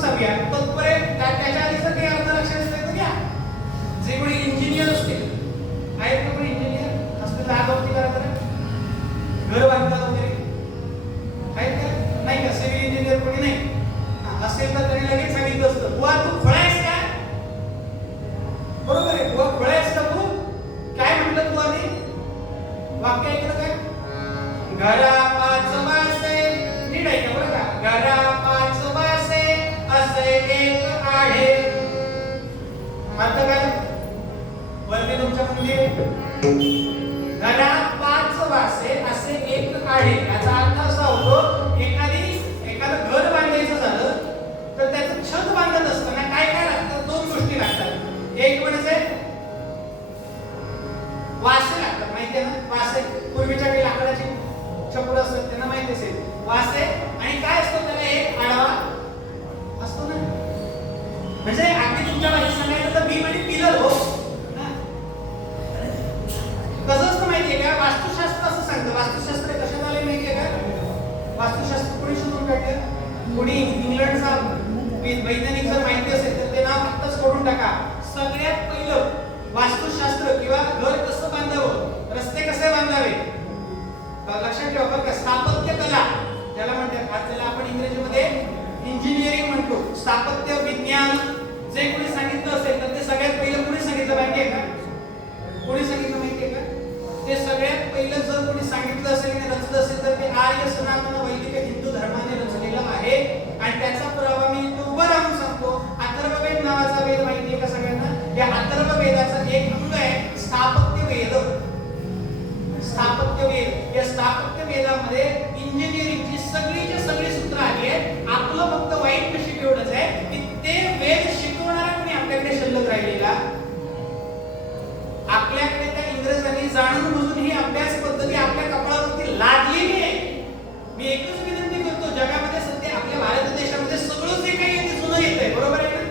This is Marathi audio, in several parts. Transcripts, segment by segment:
सांगूया तोपर्यंत त्याच्या आधी सगळे अर्थ लक्षात येतं घ्या. जे कोणी इंजिनियर असतील आहेत का कोणी इंजिनियर असतील जागा होती का घर बांधतात वगैरे आहेत का नाही का सिव्हिल इंजिनियर कोणी नाही असेल तर त्यांनी लगेच सांगितलं असतं बुवा तू खोळा आहेस का बरोबर आहे बुवा खोळा आहेस का तू काय म्हटलं तू आधी वाक्य ऐकलं काय घरा पाच मासे नीट ऐका बरं का घरा पाच मासे असे एक आहे अर्थ काय वरती तुमच्या म्हणजे घरा पाच वासे असे एक आहे याचा अर्थ असा होतो एखादं घर बांधायचं झालं तर त्याचं छत बांधत असताना काय काय लागतं दोन गोष्टी लागतात एक म्हणजे वासे लागतात माहिती आहे ना वासे पूर्वीच्या काही लाकडाची छप्पर असतात त्यांना माहिती असेल वासे आणि काय असतो त्याला एक आडवा असतो ना म्हणजे अगदी तुमच्या भाषेत सांगायचं तर बीम आणि पिलर हो कसं असतं माहितीये का वास्तुशास्त्र असं सांगतं वास्तुशास्त्र कशात आले माहितीये का वास्तुशास्त्र कोणी शोधून काढलं कोणी इंग्लंडचा वैज्ञानिक जर माहिती असेल तर ते नाव आत्ताच करून टाका सगळ्यात पहिलं वास्तुशास्त्र किंवा घर कसं बांधावं रस्ते कसे बांधावे लक्षात ठेवा बरं का स्थापत्य कला ज्याला म्हणतात आज त्याला आपण इंग्रजीमध्ये इंजिनिअरिंग म्हणतो स्थापत्य विज्ञान जे कोणी सांगितलं असेल तर ते सगळ्यात पहिलं कोणी सांगितलं माहिती आहे का कोणी सांगितलं माहिती आहे का ते सगळ्यात पहिलं जर कोणी सांगितलं असेल आणि रचलं असेल तर ते आर्य सनातन वैदिक हिंदू धर्माने रचलेलं आहे आणि त्याचा पुरावा मी इथे उभा राहून सांगतो अथर्ववेद नावाचा वेद माहिती आहे का सगळ्यांना या अथर्ववेदाचा एक अंग आहे स्थापत्य वेद स्थापत्य वेद या स्थापत्य वेदामध्ये इंजिनिअरिंगची सगळी सूत्र आली आहेत आपलं फक्त वाईट नशीब एवढंच आहे की ते वेद शिकवणारा कोणी आपल्याकडे शिल्लक राहिलेला आपल्याकडे त्या इंग्रजांनी जाणून बुजून ही अभ्यास पद्धती आपल्या कपाळावरती लादलेली आहे मी एकच विनंती करतो जगामध्ये सध्या आपल्या भारत देशामध्ये सगळं जे काही आहे ते जुनं येतंय बरोबर आहे ना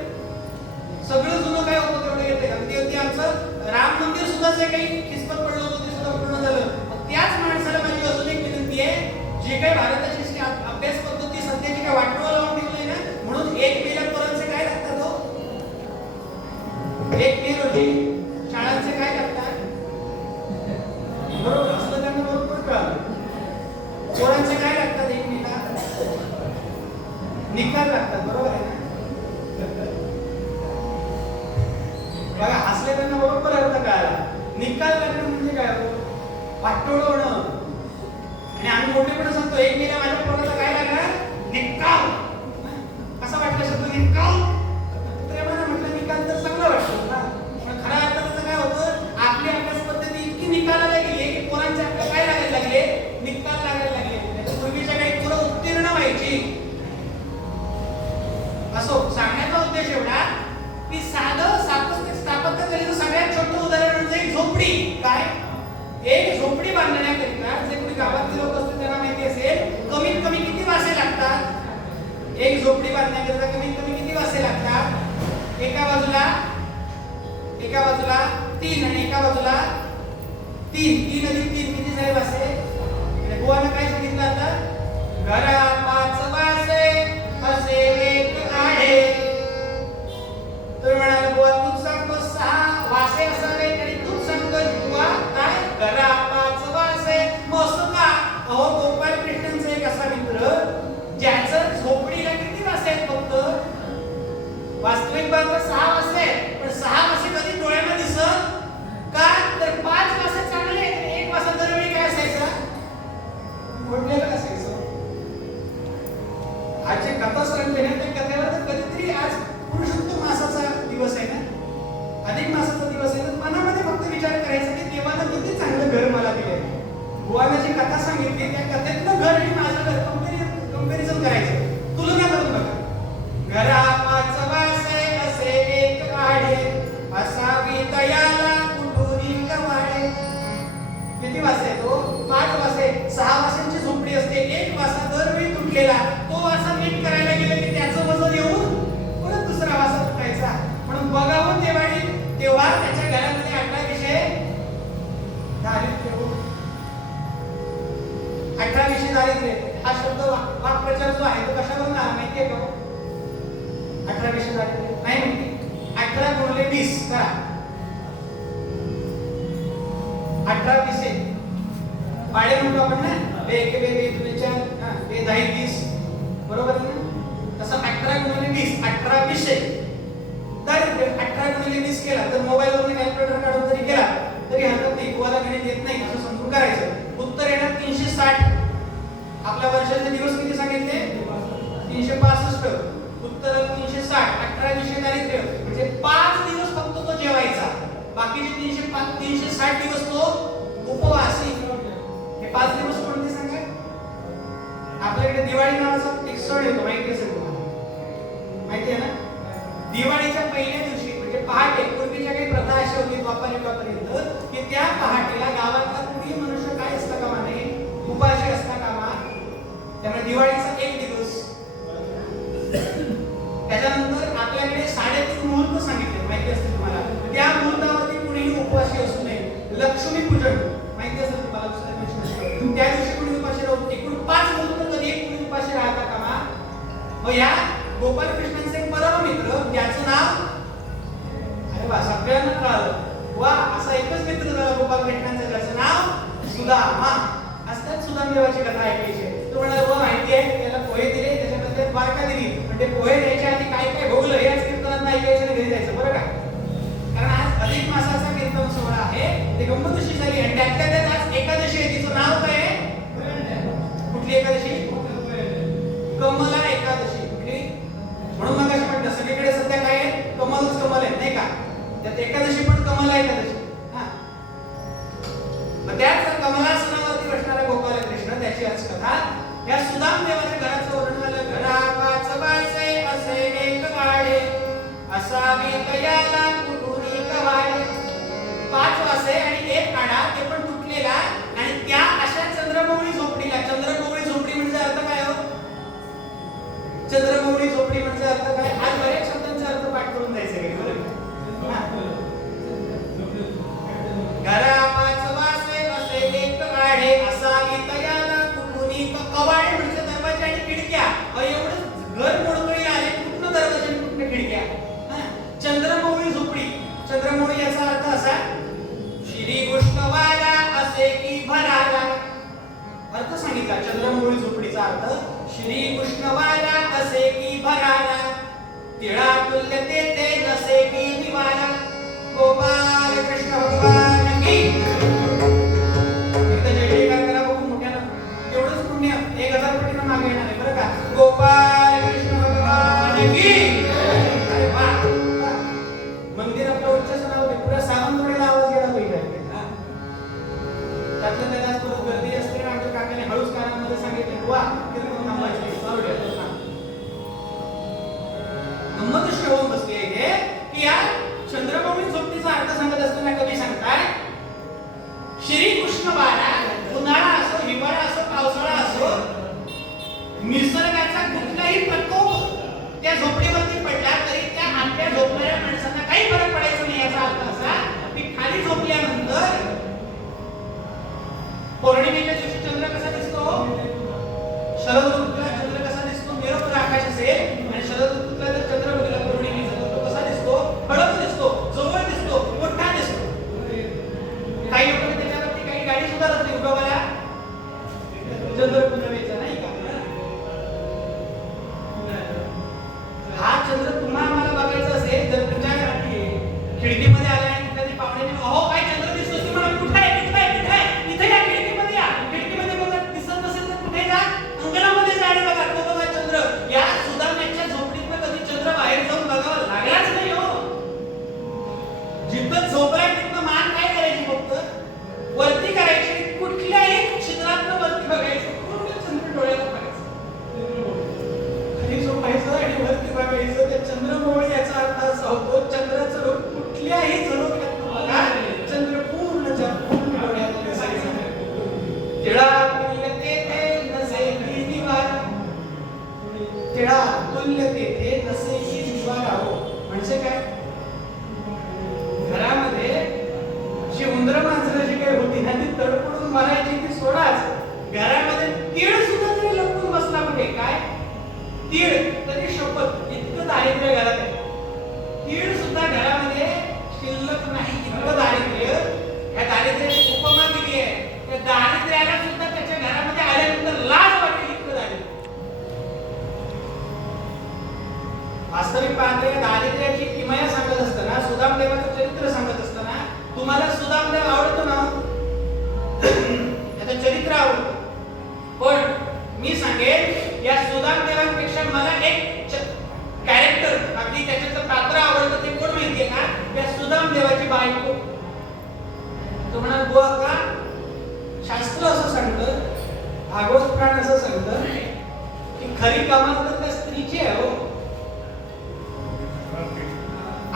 सगळं जुनं काय होतं तेवढं येतंय अगदी आमचं राम मंदिर सुद्धा जे काही किस्मत पडलं होतं ते सुद्धा पूर्ण झालं त्याच माणसाला माझी अजून एक विनंती आहे जे काही भारताची अभ्यास पद्धती सध्याची काय वाटोळा लावून ठेवली ना म्हणून एक मेला पोरांचे काय लागतात हो एक मे रोजी शाळांचे काय लागतात बरोबर असलं त्यांना बरोबर कळलं पोरांचे काय लागतात एक मेला निकाल लागतात बरोबर आहे ना बघा हसले त्यांना बरोबर अर्थ कळाला निकाल लागणं म्हणजे काय वाटोळं होणं आणि आम्ही मोठेपणे सांगतो एक मेला माझ्या पोराला काय लागणार निकाल असं वाटलं शब्द निकाल प्रेमानं म्हटलं निकाल तर चांगलं वाटतं ना पण खऱ्या अर्थाचं काय होतं आपली अभ्यास पद्धती इतकी निकालाला गेली की पोरांचे आपल्याला काय लागायला लागले निकाल लागायला लागले त्याच्या पूर्वीच्या काही पोरं उत्तीर्ण व्हायची असो सांगण्याचा उद्देश एवढा की साधं स्थापत्य केलेलं सगळ्यात छोटं उदाहरण म्हणजे एक झोपडी काय एक झोपडी बांधण्याकरिता जे कोणी गावातले लोक असतील त्यांना माहिती असेल कमीत कमी किती वासे लागतात एक झोपडी बांधण्याकरिता कमीत कमी किती वासे लागतात एका बाजूला 3 आणि एका बाजूला 3 अधिक 3 किती झाले वासे आणि बुवानं काय सांगितलं आता घरा 5 वासे असे एक आहे तर म्हणाला बुवा तूच सांगतो 6 वासे असावे आणि तूच सांगतोस बुवा काय घरा 5 वासे मस्त का अहो गोपाल कृष्णांचा एक असा मित्र ज्याचं झोपडीला किती वासे आहेत फक्त वास्तविक बाब 6 वासे आहेत पण 6 वासे कधी डोळ्यांना दिसत का तर 5 वासे चांगले आहेत आणि एक वासा दरवेळी काय असायचा मोडलेला असायचं आज जे कथा सांगते ना त्या कथेला तर कधीतरी आज पुरुषोत्तम मासाचा दिवस आहे ना अधिक मासाचा दिवस आहे तर मनामध्ये फक्त विचार करायचा की देवानं किती चांगलं घर मला दिलंय बुवानं जी कथा सांगितली त्या कथेतलं घर आणि माझं घर कंपॅरिझन करायचं तुलना करून बघा घरा 5 वासे असे एक आहे असावी दयाला कुठुरी कवाडे किती वासे तो 5 वासे 6 वासांची झोपडी असते एक वासा दरवेळी तुटलेला तो वासा नीट करायला गेलं की त्याचं वजन येऊन 20 करा. 18 20 पाडे म्हणतो आपण ना, 2 1 2 2 4 हां 2 10 20 बरोबर आहे ना. तसं 18 गुणिले 20 18 20 दारिद्र्य. 18 गुणिले 20 केला तर मोबाईल वरून कॅल्क्युलेटर काढून जरी केला तरी हरकत नाही, कोणाला गणित येत नाही असं समजून करायचं. उत्तर येणार 360. आपल्या वर्षाचे दिवस किती सांगितले? 365. उत्तर 360. 18 20 दारिद्र्य म्हणजे 5 दिवस फक्त तो जेवायचा, बाकीचे 360 दिवस तो उपवासी. हे 5 दिवस कोणते सांगा? आपल्याकडे दिवाळी नावाचा एक सण येतो, माहिती असेल तुम्हाला, माहिती आहे ना. दिवाळीच्या पहिल्या दिवशी म्हणजे पहाटे, पूर्वीच्या काही प्रथा अशी होती द्वापार युगापर्यंत की त्या पहाटेला गावातला कुठेही मनुष्य काय असता कामा नये, उपाशी असता कामा. त्यामुळे दिवाळीचा एक दिवस. त्याच्यानंतर आपल्याकडे 3:30 मुहूर्त सांगितले, माहिती असते तुम्हाला. त्या मुहूर्तावरती कुणीही उपवासी असू नये. लक्ष्मी पूजन माहिती असेल तुम्हाला, त्या दिवशी कुणी उपाशी राहू. एकूण 5 मुहूर्त कधी एक कुणी उपाशी राहता कामा. मग या गोपाल कृष्णांचे एक परम मित्र, ज्याचं नाव, अरे वा सगळ्यांना कळालं, वा असा एकच मित्र झाला गोपाल कृष्णांचा ज्याचं नाव सुदामा. असतात सुदामेवाची कथा ऐकायची. तो म्हणाला व माहिती आहे, त्याला पोहे दिले, त्याच्याबद्दल बारका दिली, म्हणजे पोहे द्यायच्या आधी काय काय भोगलं याच कीर्तनात ऐकायचं आणि घरी जायचं, बरं का. कारण आज अधिक मासाचा कीर्तन सोहळा आहे, ते गंमतशी झाली. आणि त्यातल्या त्यात आज एकादशी आहे, तिचं नाव काय आहे? कुठली एकादशी? कमला एकादशी. कुठली? म्हणून मग अशी म्हणतात सगळीकडे सध्या काय आहे? कमलच कमल आहे, नाही का. त्यात एकादशी पण कमला एकादशी. हा, मग त्याच कमलासनावरती बसणारा गोपाल कृष्ण, त्याची आज कथा. या सुदाम देवाच्या घराचं वर्णन झालं. घरा 5 वासे असे एक वाडे, असावी तयाला कुठुनी कवाडे. 5 वासे आणि एक आडा, ते पण तुटलेला. आणि त्या अशा चंद्रमौळी झोपडीला. चंद्रमौळी झोपडी म्हणजे अर्थ काय हो? चंद्रमौळी झोपडी म्हणजे अर्थ काय? आज बऱ्याच शब्दांचा अर्थ पाठ करून द्यायचं आहे, बरोबर. घरा 5 वासे असे एक वाडे, असावी तयाला कुठुनी कवाडे म्हणजे दरवाजे आणि खिडक्या. एवढं घर मोडकळी आले, कुठनं दरवाजे आणि कुठनं खिडक्या. चंद्रमौळी झोपडी. चंद्रमौळी याचा अर्थ असा, श्री कृष्णवाला असे की भराला. अर्थ सांगितला चंद्रमौळी झोपडीचा अर्थ, श्री कृष्णवाला असे की भराला, तिळा तुल्य तेथे नसे की निवाला. गोपाल कृष्ण भगवान की. एकदा जयजयकार करा बघू मोठ्यानं, एवढंच पुण्य 1000 पटीनं मागे येणार आहे, बरं का. गोपाल कृष्ण भगवान की. अरे वा, मंदिर आपलं उच्चाचं नाव आहे, पुऱ्या सावंतवाडीला आवाज गेला पाहिजे. त्यातलं त्याला परत गर्दी असते. आमच्या काकाने हळूच कानामध्ये सांगितले, वा कीर्तन थांबायचं गंमत होऊन बसली आहे की या चंद्रमौळी झोपडीचा अर्थ सांगत असताना कवी सांगताय, श्री कृष्ण बाळा, उन्हाळा असो, हिवाळा असो, पावसाळा असो, निसर्गाचा कुठलाही प्रकोप त्या झोपडीवरती पडला तरी त्या आपल्या झोपणाऱ्या माणसांना काही फरक पडायचा नाही. याचा अर्थ असा की खाली झोपल्यानंतर पौर्णिमेच्या दिवशी चंद्र कसा दिसतो? शरद ऋतूला चंद्र कसा दिसतो? निरभ्र आकाश असेल आणि शरद ऋतूला जर चंद्र बघितला पौर्णिमेचा तर तो कसा दिसतो? ठळक दिसतो, जवळ दिसतो, मोठा दिसतो. काही लोकांनी त्याच्यावरती काही गाडी सुद्धा रचली, उगवाला चंद्र पुनवेचा, नाही का. हा चंद्र तुम्हा आम्हाला बघायचा असेल तर तुमच्या खिडकीमध्ये आला आणि एखादी पाहुण्याने अहो काय चंद्र दिसतो ती म्हणा, कुठे आहे कुठे आहे कुठे आहे, इथे या खिडकीमध्ये या. खिडकीमध्ये बघा, दिसत नसेल तर कुठे जा, अंगणामध्ये जा आणि बघा तो बघा चंद्र. या सुदाम्याच्या झोपडीतनं कधी चंद्र बाहेर जाऊन बघावं लागलाच नाही हो. जिथं झोपलाय तिथनं मान काय करायची, फक्त वरती करायची, कुठल्याही छिद्रातनं वरती बघायचं, पूर्ण चंद्र डोळ्याला बघायचं. खाली झोपायचं आणि वरती बघायचं. त्या चंद्रमौळी याचा अर्थ असा होतो, चंद्राचं रूप कुठल्याही झरोख्यातनं बघा, चंद्र पूर्ण डोळ्याला दिसायचं. तिळा तुल्य तेथे नसे की निवारा, तिळा तुल्य तेथे नसे की निवारा. हो म्हणजे काय, घरामध्ये शकत नाही इतकं दारिद्र्य. या दारिद्र्याची उपमा दिली आहे. त्या दारिद्र्याला सुद्धा त्याच्या घरामध्ये आल्यानंतर लाज वाटेल इतकं दारिद्र्य. वास्तविक पाहता या दारिद्र्याची किमया सांगत असताना, सुदामदेवाचं चरित्र सांगत असताना, तुम्हाला सुदामदेव आवडतो ना? त्याचं चरित्र आवडतं. पण मी सांगेन या सुदामदेवांपेक्षा मला एक कॅरेक्टर, अगदी त्याच्याचं पात्र आवडतं. ते कोण माहितीये का? या सुदामदेवाची बायको. तो म्हणाल बुवा का? शास्त्र असं सांगतं, भागवत पुराण असं सांगतं की खरी कमाल तर त्या स्त्रीची आहे हो.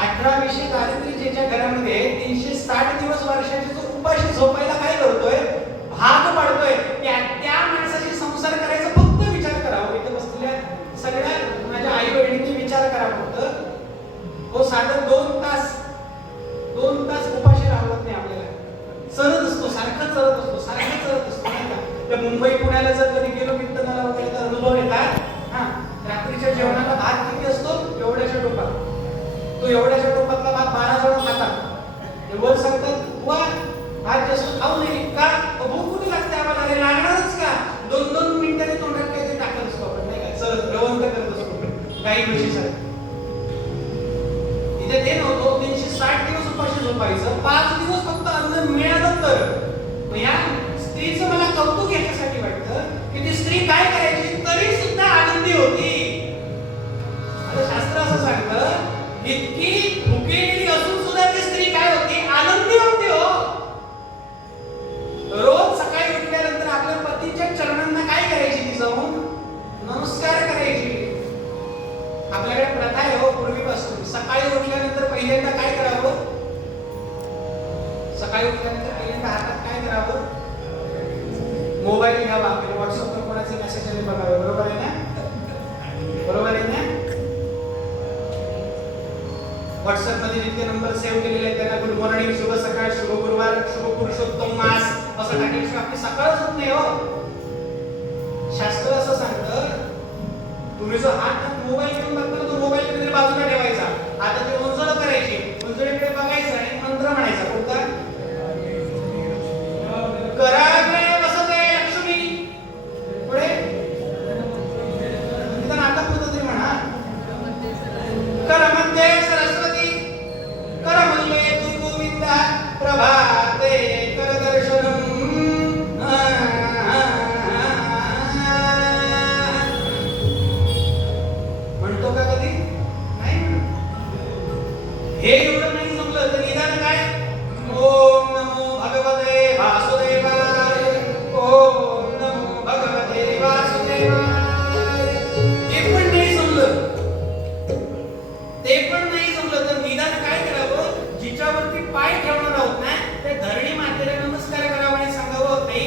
1800 दारिद्र्य ज्याच्या घरामध्ये 360 दिवस वर्षाचे जो उपाशी झोपायला काय करतोय, भाग पाडतोय, त्या माणसाशी संसार करायचा फक्त विचार करावा. इथे बसलेल्या सगळ्या माझ्या आई बहिणींनी विचार करा फक्त. हो साधं 2 तास उपाशी राहत नाही आपल्याला. चरत असतो, सारखं चरत असतो नाही का? त्या मुंबई पुण्याला जर कधी गेलो कीर्तनाला वगैरे तर अनुभव येतात. हा, रात्रीच्या जेवणाला भात किती असतो? एवढ्याच्या टोपात. तो एवढ्याच्या टोपातला भात 12 जण खातात. ते वर सांगतात वा भात जास्त खाऊ नये का? भूक कुठे लागते आम्हाला? अरे लागणारच का? 2-2 मिनिटांनी तोंडात काहीतरी टाकत असतो आपण नाही का? चल रवंत करत असतो काही म्हशीसारखं. तिथे ते नव्हतं. 360 दिवस उपाशी झोपायचं, 5 दिवस फक्त अन्न मिळालं तर. या स्त्रीचं मला कौतुक याच्यासाठी वाटतं की ती स्त्री काय करायची तरी सुद्धा आनंदी होती. आता शास्त्र असं सांगतं इतकी भुकेलेली असून सुद्धा ती स्त्री काय होती? आनंदी होती हो. रोज सकाळी उठल्यानंतर आपल्या पतीच्या चरणांना काय करायची? ती जाऊन नमस्कार करायची. आपल्याकडे प्रथा आहे हो पूर्वीपासून. सकाळी उठल्यानंतर पहिल्यांदा काय करावं? सकाळी उठल्यानंतर पहिल्यांदा हातात काय करावं? मोबाईल घ्यावा. म्हणजे व्हॉट्सअपवर कोणाचे मेसेज आले बघावे. बरोबर आहे ना? बरोबर आहे ना? व्हॉट्सअप मध्ये जितके नंबर सेव्ह केलेले आहेत त्यांना गुड मॉर्निंग, शुभ सकाळ, शुभ गुरुवार, शुभ पुरुषोत्तम मास असं टाकल्याशिवाय आपली सकाळच होत नाही हो. शास्त्र असं सांगतं तुम्ही जो हात मोबाईल घेऊन बघता तो मोबाईल कधीतरी बाजूला ठेवायचा. आता ते उंजळ करायची, उंजळीकडे बघायचं आणि मंत्र म्हणायचा. कोणता? कराग्रे वसते लक्ष्मी. पुढे तिथं नाटक होतं तरी म्हणा. करमध्ये सरस्वती, करमल्ले तू गोविंदा, प्रभाते कर दर्शनम. म्हणतो का कधी? नाही म्हणत. हे एवढं नाही जमलं तर निदान काय? ओम नमो भगवते वासुदेवाय, ओम नमो भगवते वासुदेवाय. ते पण नाही जमलं. ते पण नाही जमलं तर निदान काय करावं? जिच्यावरती पाय ठेवणार आहोत ना त्या धरणी मातेला नमस्कार करावा आणि सांगावं आई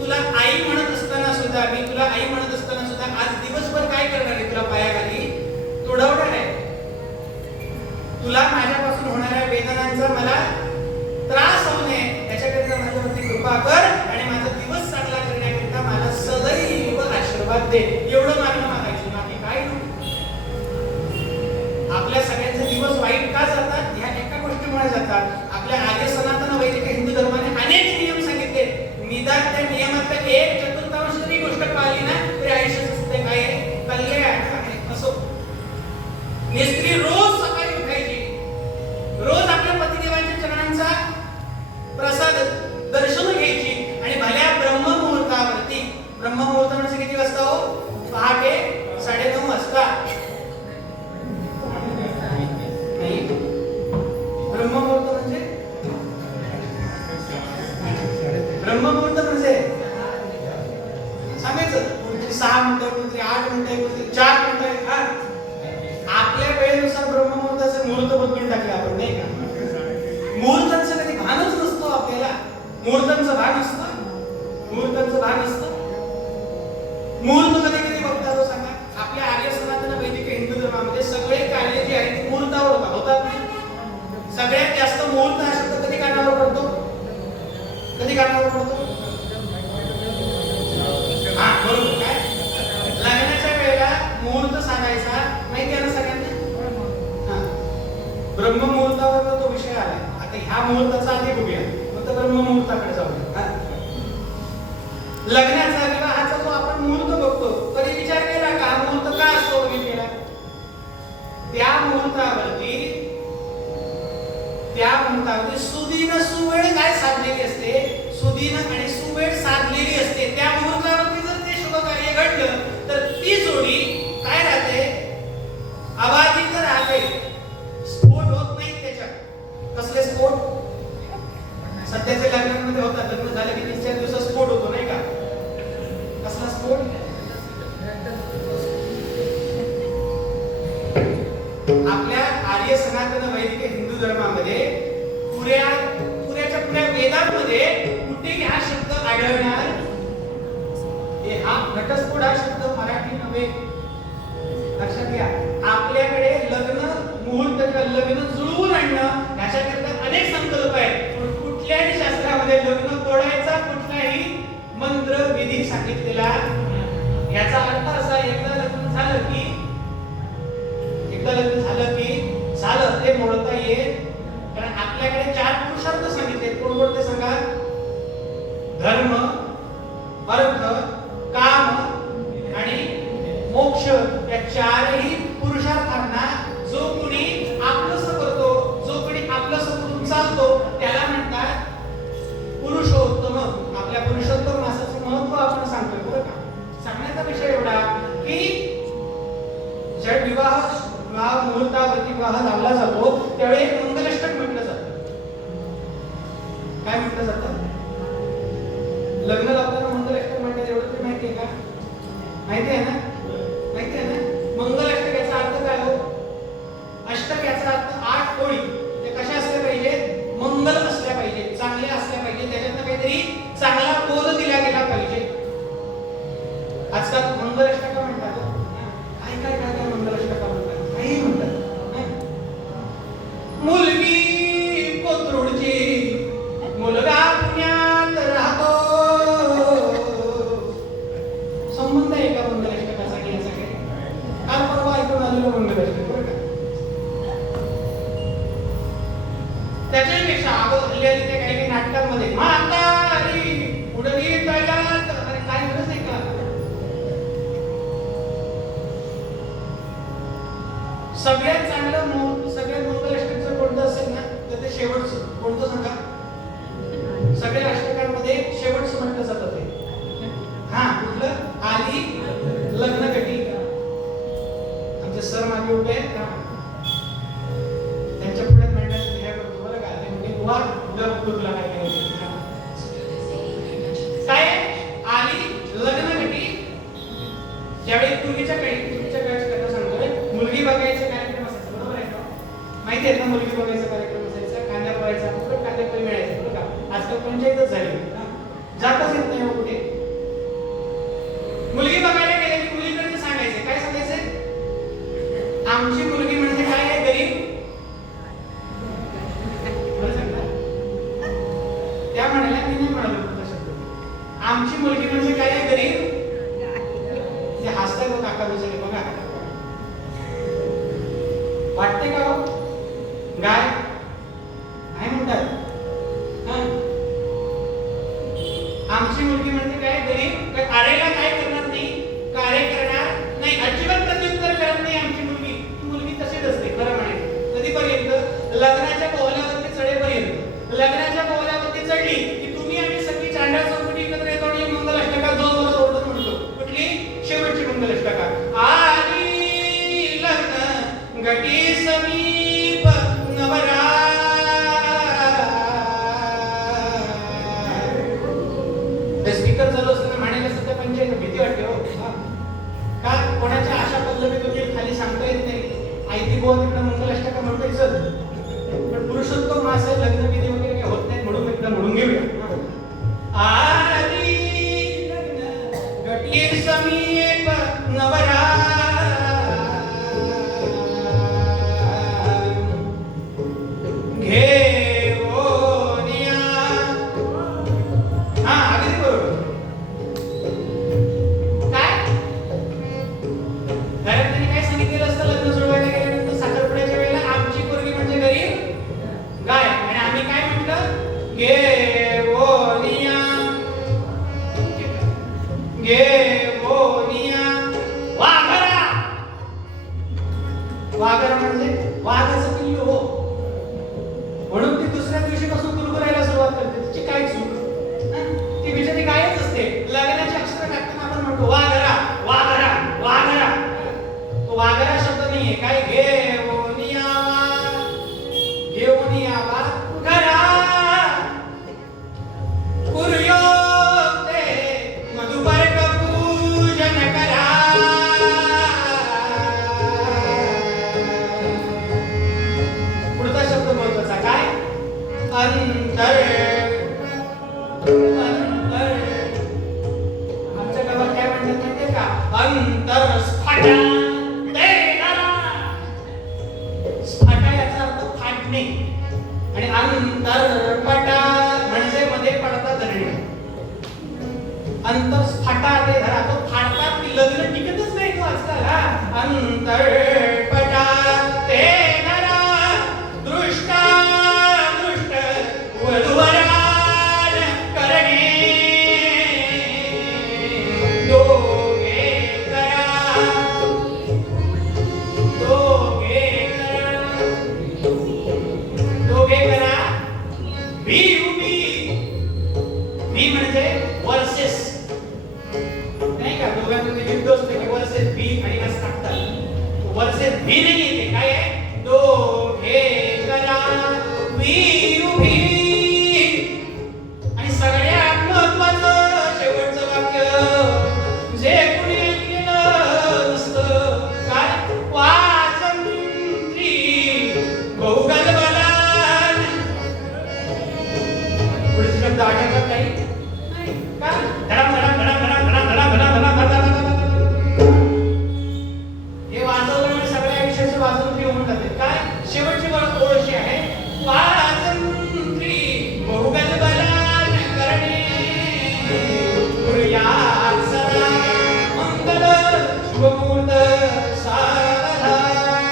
तुला आई म्हणत असताना सुद्धा, मी तुला आई म्हणत असताना सुद्धा आज दिवसभर काय करणार आहे? तुला पायाखाली तुडवणार आहे. तुला माझ्यापासून होणाऱ्या वेदनांचा मला त्रास होऊ नये याच्याकरिता माझ्यावरती कृपा कर आणि माझा दिवस चांगला करण्याकरिता मला सदैव आशीर्वाद दे. एवढं मागणं मागायचं, बाकी काय नको. आपल्या सगळ्यांचे दिवस वाईट का जातात? ह्या एका गोष्टीमुळे जातात. आपल्या आर्य सनातन वैदिक हिंदू धर्माने अनेक नियम सांगितले. निदान त्या नियमातल्या 1/4 जरी गोष्ट पाळली ना तरी आयुष्य सुद्धा काय आहे? कल्याण आहे. असो स्त्री रोज सकाळी उठायची, रोज आपल्या पतिदेवांच्या चरणांचा प्रसाद दर्शन घ्यायची आणि भल्या ब्रह्ममुहूर्तावरती, ब्रह्ममुहूर्त म्हणजे किती वाजता हो? पहाटे 9:30 वाजता. ब्रह्ममुहूर्त म्हणजे सांगायचं कोणतरी 6 मिनिटं, कोणतरी 8 मिनिटं, कोणतरी 4 मिनिटं. आपल्या वेळेनुसार ब्रह्ममुहूर्ताचे मुहूर्त बदलून टाकले आपण नाही का? मुहूर्तांचं कधी भानच नसतो आपल्याला. मुहूर्तांचं भान असतं, मुहूर्तांचं भान असतं. मुहूर्त कधी कधी बघता तो सांगा. आपल्या आर्य सनातन वैदिक हिंदू धर्मामध्ये सगळे कार्य जे आहेत मुहूर्तावर होतात नाही. सगळ्यात जास्त मुहूर्त हा शब्द कधी कानावर पडतो? कधी कानावर पडतो? हा बरोबर. काय लग्नाच्या वेळेला मुहूर्त सांगायचा माहिती आहे ना सगळ्यांना? हा ब्रह्ममुहूर्तावर तो विषय आला. आता ह्या मुहूर्ताचा आधी बघूया, मग तर ब्रह्म मुहूर्ताकडे जाऊया. लग्नाचा विवाहाचा जो आपण मुहूर्त बघतो, कधी विचार केला का हा मुहूर्त का असतो बघितलेला? त्या मुहूर्तावरती सुदीन सुवेळ काय साधलेली असते, सुदीन आणि सुवेळ साधलेली असते. त्या मुहूर्तावरती जर ते शुभ कार्य घडलं तर ती जोडी काय राहते, अबाधित राहते, स्फोट होत नाही त्याच्यात. कसले स्फोट? सध्याच्या लग्नांमध्ये होतात, लग्न झालं की 3-4 दिवसात स्फोट होतो नाही का? कसला स्फोट? आपल्या आर्य सनातन वैदिक हिंदू धर्मामध्ये पुऱ्याच्या वेदांमध्ये कुठेही हा शब्द आढळणार. हा घटस्फोट हा शब्द मराठी नव्हे, लक्षात घ्या. आपल्याकडे लग्न मुहूर्त किंवा लग्न जुळवून आणणं याच्याकरता अनेक संकल्प आहेत. कुठल्याही शास्त्रामध्ये लग्न तोडायचा कुठलाही मंत्र विधी सांगितलेला. याचा अर्थ असा, एकदा लग्न झालं की झालं ते मोडता येईल. कारण आपल्याकडे 4 पुरुषार्थ सांगितले. कोणकोणते सांगा? धर्म, अर्थ, काम आणि मोक्ष. या 4ही पुरुषार्थांना जो कोणी आपलंसं करतो, जो कोणी आपलंसं करून चालतो, त्याला म्हणतात पुरुषोत्तम. आपल्या पुरुषोत्तम मासाचं महत्व आपण सांगतोय बरं का. सांगण्याचा विषय एवढा की ज्या विवाह मुहूर्तावरती विवाह लावला जातो त्यावेळी एक मंगलाष्टक म्हटलं जातं. काय म्हटलं जातं? लग्न लावताना मंगलाष्टक म्हणतात, एवढं तरी माहिती आहे का? माहिती आहे ना? माहिती आहे ना? मंगलाष्टक याचा अर्थ काय हो? अष्टक याचा अर्थ 8 ओळी. ते कशा असल्या पाहिजे? मंगल असल्या पाहिजे, चांगल्या असल्या पाहिजे, त्याच्यातनं काहीतरी चांगला बोध दिला गेला पाहिजे. आजकाल मंगलाष्टक म्हणतात. काय मंगलाष्टक म्हणतात? काही म्हणतात. मुलगी कोथरूडची, मुलगा पुण्यात राहतो. संबंध आहे का मंगलाष्टकाचा की याचा? काय काल परवा ऐकून आलेलं मंगलाष्टक बरं का. त्याच्यापेक्षा हल्ली ते काही नाटकांमध्ये म्हातारी उडली तळ्यात, अरे काय गरज आहे का? सगळ्यात चांगलं सगळ्यात मंगलाष्टकचं कोणतं असेल ना तर ते शेवटचं. कोणतं सांगा? सगळ्या अष्टकांमध्ये शेवटचं म्हटलं जातं ते. कुठलं? आली लग्नकटी. आमचे सर मागे उभे आहेत ना, त्यांच्या पुढे म्हणण्याचं ध्येय करतो बरं का. ते म्हणजे बुवा उद्या बघतो तुला काय करायचं. काय आली लग्नकटी. ज्यावेळी पूर्वीच्या काळाची कथा सांगतोय, मुलगी बघायचा कार्यक्रम असायचा बरोबर आहे का? माहिती आहे ना? मुलगी बघायचा कार्यक्रम असायचा, कांद्या पोहायचा, कांद्यापोळी मिळायचं बरं का. आजकाल पंचायतच झाली, जातच येत नाही कुठे. मुलगी बघायला गेले की मुलीकडे सांगायचे, काय सांगायचे? आमची मुलगी म्हणजे काय आहे? गरीब. त्या म्हणाल्या, मी नाही म्हणालो शब्द. आमची मुलगी म्हणजे काय आहे? गरीब. ते हसतात हो काका विचारले बघा. वाटते का हो? गाय काय म्हणतात? आमची मुलगी म्हणजे काय? गरीब. आरेला काय करणार नाही, कार्य करणार नाही, अजिबात प्रत्युत्तर करत नाही आमची मुलगी. ती मुलगी तशीच असते खरं म्हणायचं. कधीपर्यंत? लग्नाच्या पोहल्यावरती चढेपर्यंत. लग्नाच्या पोहल्यावरती चढली की तुम्ही आणि सगळी चांडा चौकटी एकत्र येतो आणि मंगलाष्टका जो मला ओरडत म्हणतो. कुठली? शेवटची मंगलाष्टका. आली लग्न घटी समीप नवरा. स्पीकर चालू असताना म्हणायला सुद्धा पंचायत भीती वाटते हो. का? कोणाच्या आशा पल्लवी वगैरे खाली सांगता येत नाही. आयती गोवा तिकडे मंगलाष्टका म्हणतोय चल, पण पुरुषोत्तम मास आहे, लग्न विधी वगैरे काही होत नाहीत म्हणून एकदा म्हणून घेऊया. आली लग्न घटी समीप नवरा. गाय गेवोनिया गेवोनिया वाघरा. वाघरा म्हणजे वाघाचं पिल्लू हो. म्हणून ती दुसऱ्या दिवशीपासून कुरकुरायला सुरुवात करते. तिची काय चूक? ती बिचारी गायच असते. लग्नाची अक्षर टाकताना आपण म्हणतो वाघरा वाघरा वाघरा. तो वाघरा शब्द नाहीये. काय घेवोनिया घेवोनिया वाघरा कुर्यो ते मधुपर्क पूजन करा. पुढचा शब्द महत्वाचा काय? अंतर. आमच्या गावात काय म्हणतात माहितीये का? अंतर स्फाटा. स्फाटा याचा अर्थ फाटणे आणि अंतरपटा म्हणजे मध्ये पडता धरणे. अंतर स्फाटा ते धरा तो फाटतात की लग्न टिकतच नाही तो आजकाल. अंतरपटा ते धरा दृष्टा दृष्ट वधुवरान करणे दोघे करा दोघे करा दोघे करा. भी उभी भी म्हणजे वर्सेस नाही का? दोघांमध्ये युद्ध असते की वर्सेस भी आणि असं टाकतात. वर्सेस भी नाही येते. काय आहे? दोघे करा भी उभी. आणि सगळ्यात महत्वाचं शेवटचं वाक्य जे कुणी केलं नसतं काय? वाजंत्री बहुगल बलान. पुढचे शब्द आठवतात काही का? धडम धडम धडम धडम धडम धडम धडम धडम धडम. हे वाजवलं म्हणजे सगळ्या विषयाचं वाजंत्री होऊन जाते. काय? शेवटची ओळ अशी आहे वाजंत्री बहुगल बलान करणे कुर्यात सदा मंगल शुभमुहूर्त सावधान.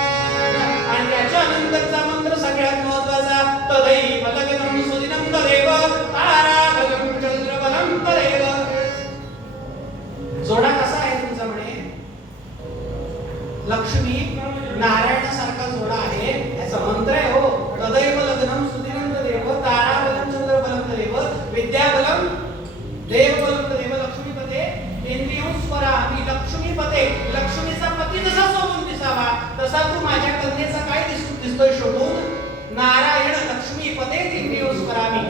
आणि त्याच्या नंतरचा मंत्र सगळ्यात महत्वाचा तदैव लग्नं सुदिनं तदैव ताराबलं चंद्रबलं तदैव. जोडा कसा आहे तुमचा म्हणे? लक्ष्मी नारायणासारखा जोडा आहे. याचा मंत्र आहे हो. तदैव लग्नं सुदिनं तदैव ताराबलं चंद्रबलं तदैव विद्याबलं देवबलं तदैव लक्ष्मीपते इंद्रियं स्वरामि. लक्ष्मीपते लक्ष्मीचा पती जसा सोबून दिसावा तसा तू माझ्या कन्येचा काय दिसतोय शोधून. नारायण लक्ष्मीपते इंद्रियं स्वरामि.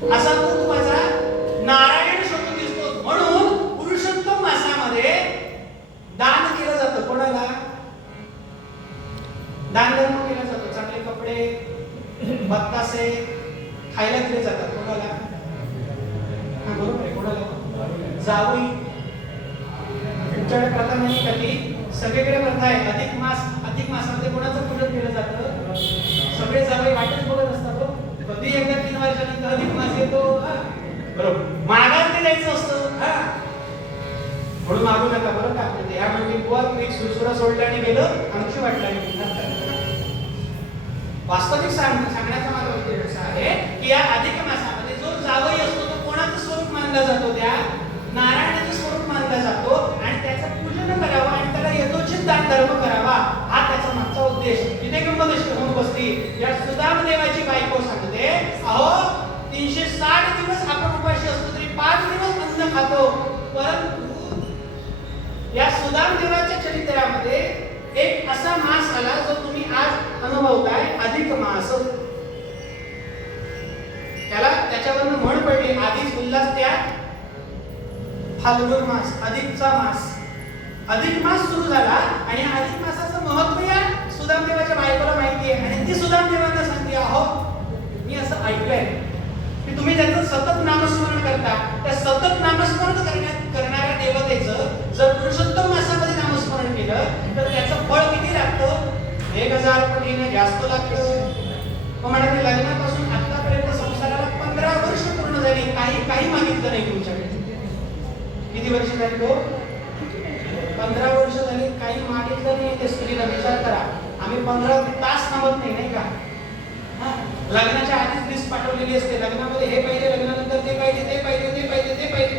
तू असा तू माझा नारायण शोधून दिसतो. म्हणून पुरुषोत्तम मासामध्ये दान केलं जातं. कोणाला? दान धर्म केला जातो. चांगले कपडे बत्तासे खायला दिले जातात. कोणाला? बरोबर आहे. कोणाला? जावई. तुमच्याकडे प्रथा नाही का ती? सगळीकडे प्रथा आहे. अधिक मासामध्ये कोणाचं पूजन केलं जातं? सगळे जावई वाटच बघत असतात. कधी एकदा 3 वर्षानंतर अधिक मास येतो. बरोबर मागायला ते द्यायचं असतं. म्हणून मागू नका बरं का? या म्हणजे बुवा तुम्ही सुरसुरा सोडला आणि गेलं आमची वाटला नाही. वास्तविक सांगण्याचा माझा उद्देश असा आहे की या अधिक मासामध्ये जो जावई असतो तो कोणाचं स्वरूप मानला जातो? त्या नारायणाचं स्वरूप मानला जातो. आणि त्याचं पूजन करावं आणि त्याला यथोचित दान धर्म करावा हा त्याचा मागचा उद्देश. तिथे गंमत अशी होऊन बसली. या सुदाम देवाची बायको सांगते अहो 360 दिवस आपण उपाशी असतो तरी 5 दिवस अन्न खातो. परंतु या सुदाम देवाच्या चरित्रामध्ये एक असा मास आला जो तुम्ही आज अनुभवताय. अधिक मास. त्याला त्याच्यावरनं म्हण पडली आधीच उल्हास त्या फाल्गुन मास अधिकचा मास. अधिक मास सुरू झाला आणि अधिक मासाचं महत्त्व या सुदाम देवाच्या बायकोला माहिती आहे. आणि ती सुदाम देवांना सांगते अहो मी असं ऐकलंय की तुम्ही त्याचं सतत नामस्मरण करता. त्या सतत नामस्मरण करणाऱ्या देवतेचं जर पुरुषोत्तम मासामध्ये नामस्मरण केलं तर त्याचं फळ किती लागतं? 1000 पटीने जास्त लागतं. मग म्हणाले लग्नापासून आतापर्यंत संसाराला 15 वर्ष पूर्ण झाली. काही मागितलं नाही तुमच्याकडे. किती वर्ष झाली तो? 15 वर्ष झाली. काही मागितलं नाही. ते स्त्रीला विचार करा. आम्ही 15 तास थांबत नाही का? लग्नाच्या आधीच लिस्ट पाठवलेली असते, लग्नामध्ये हे पाहिजे, लग्नानंतर ते पाहिजे, ते पाहिजे, ते पाहिजे, ते पाहिजे.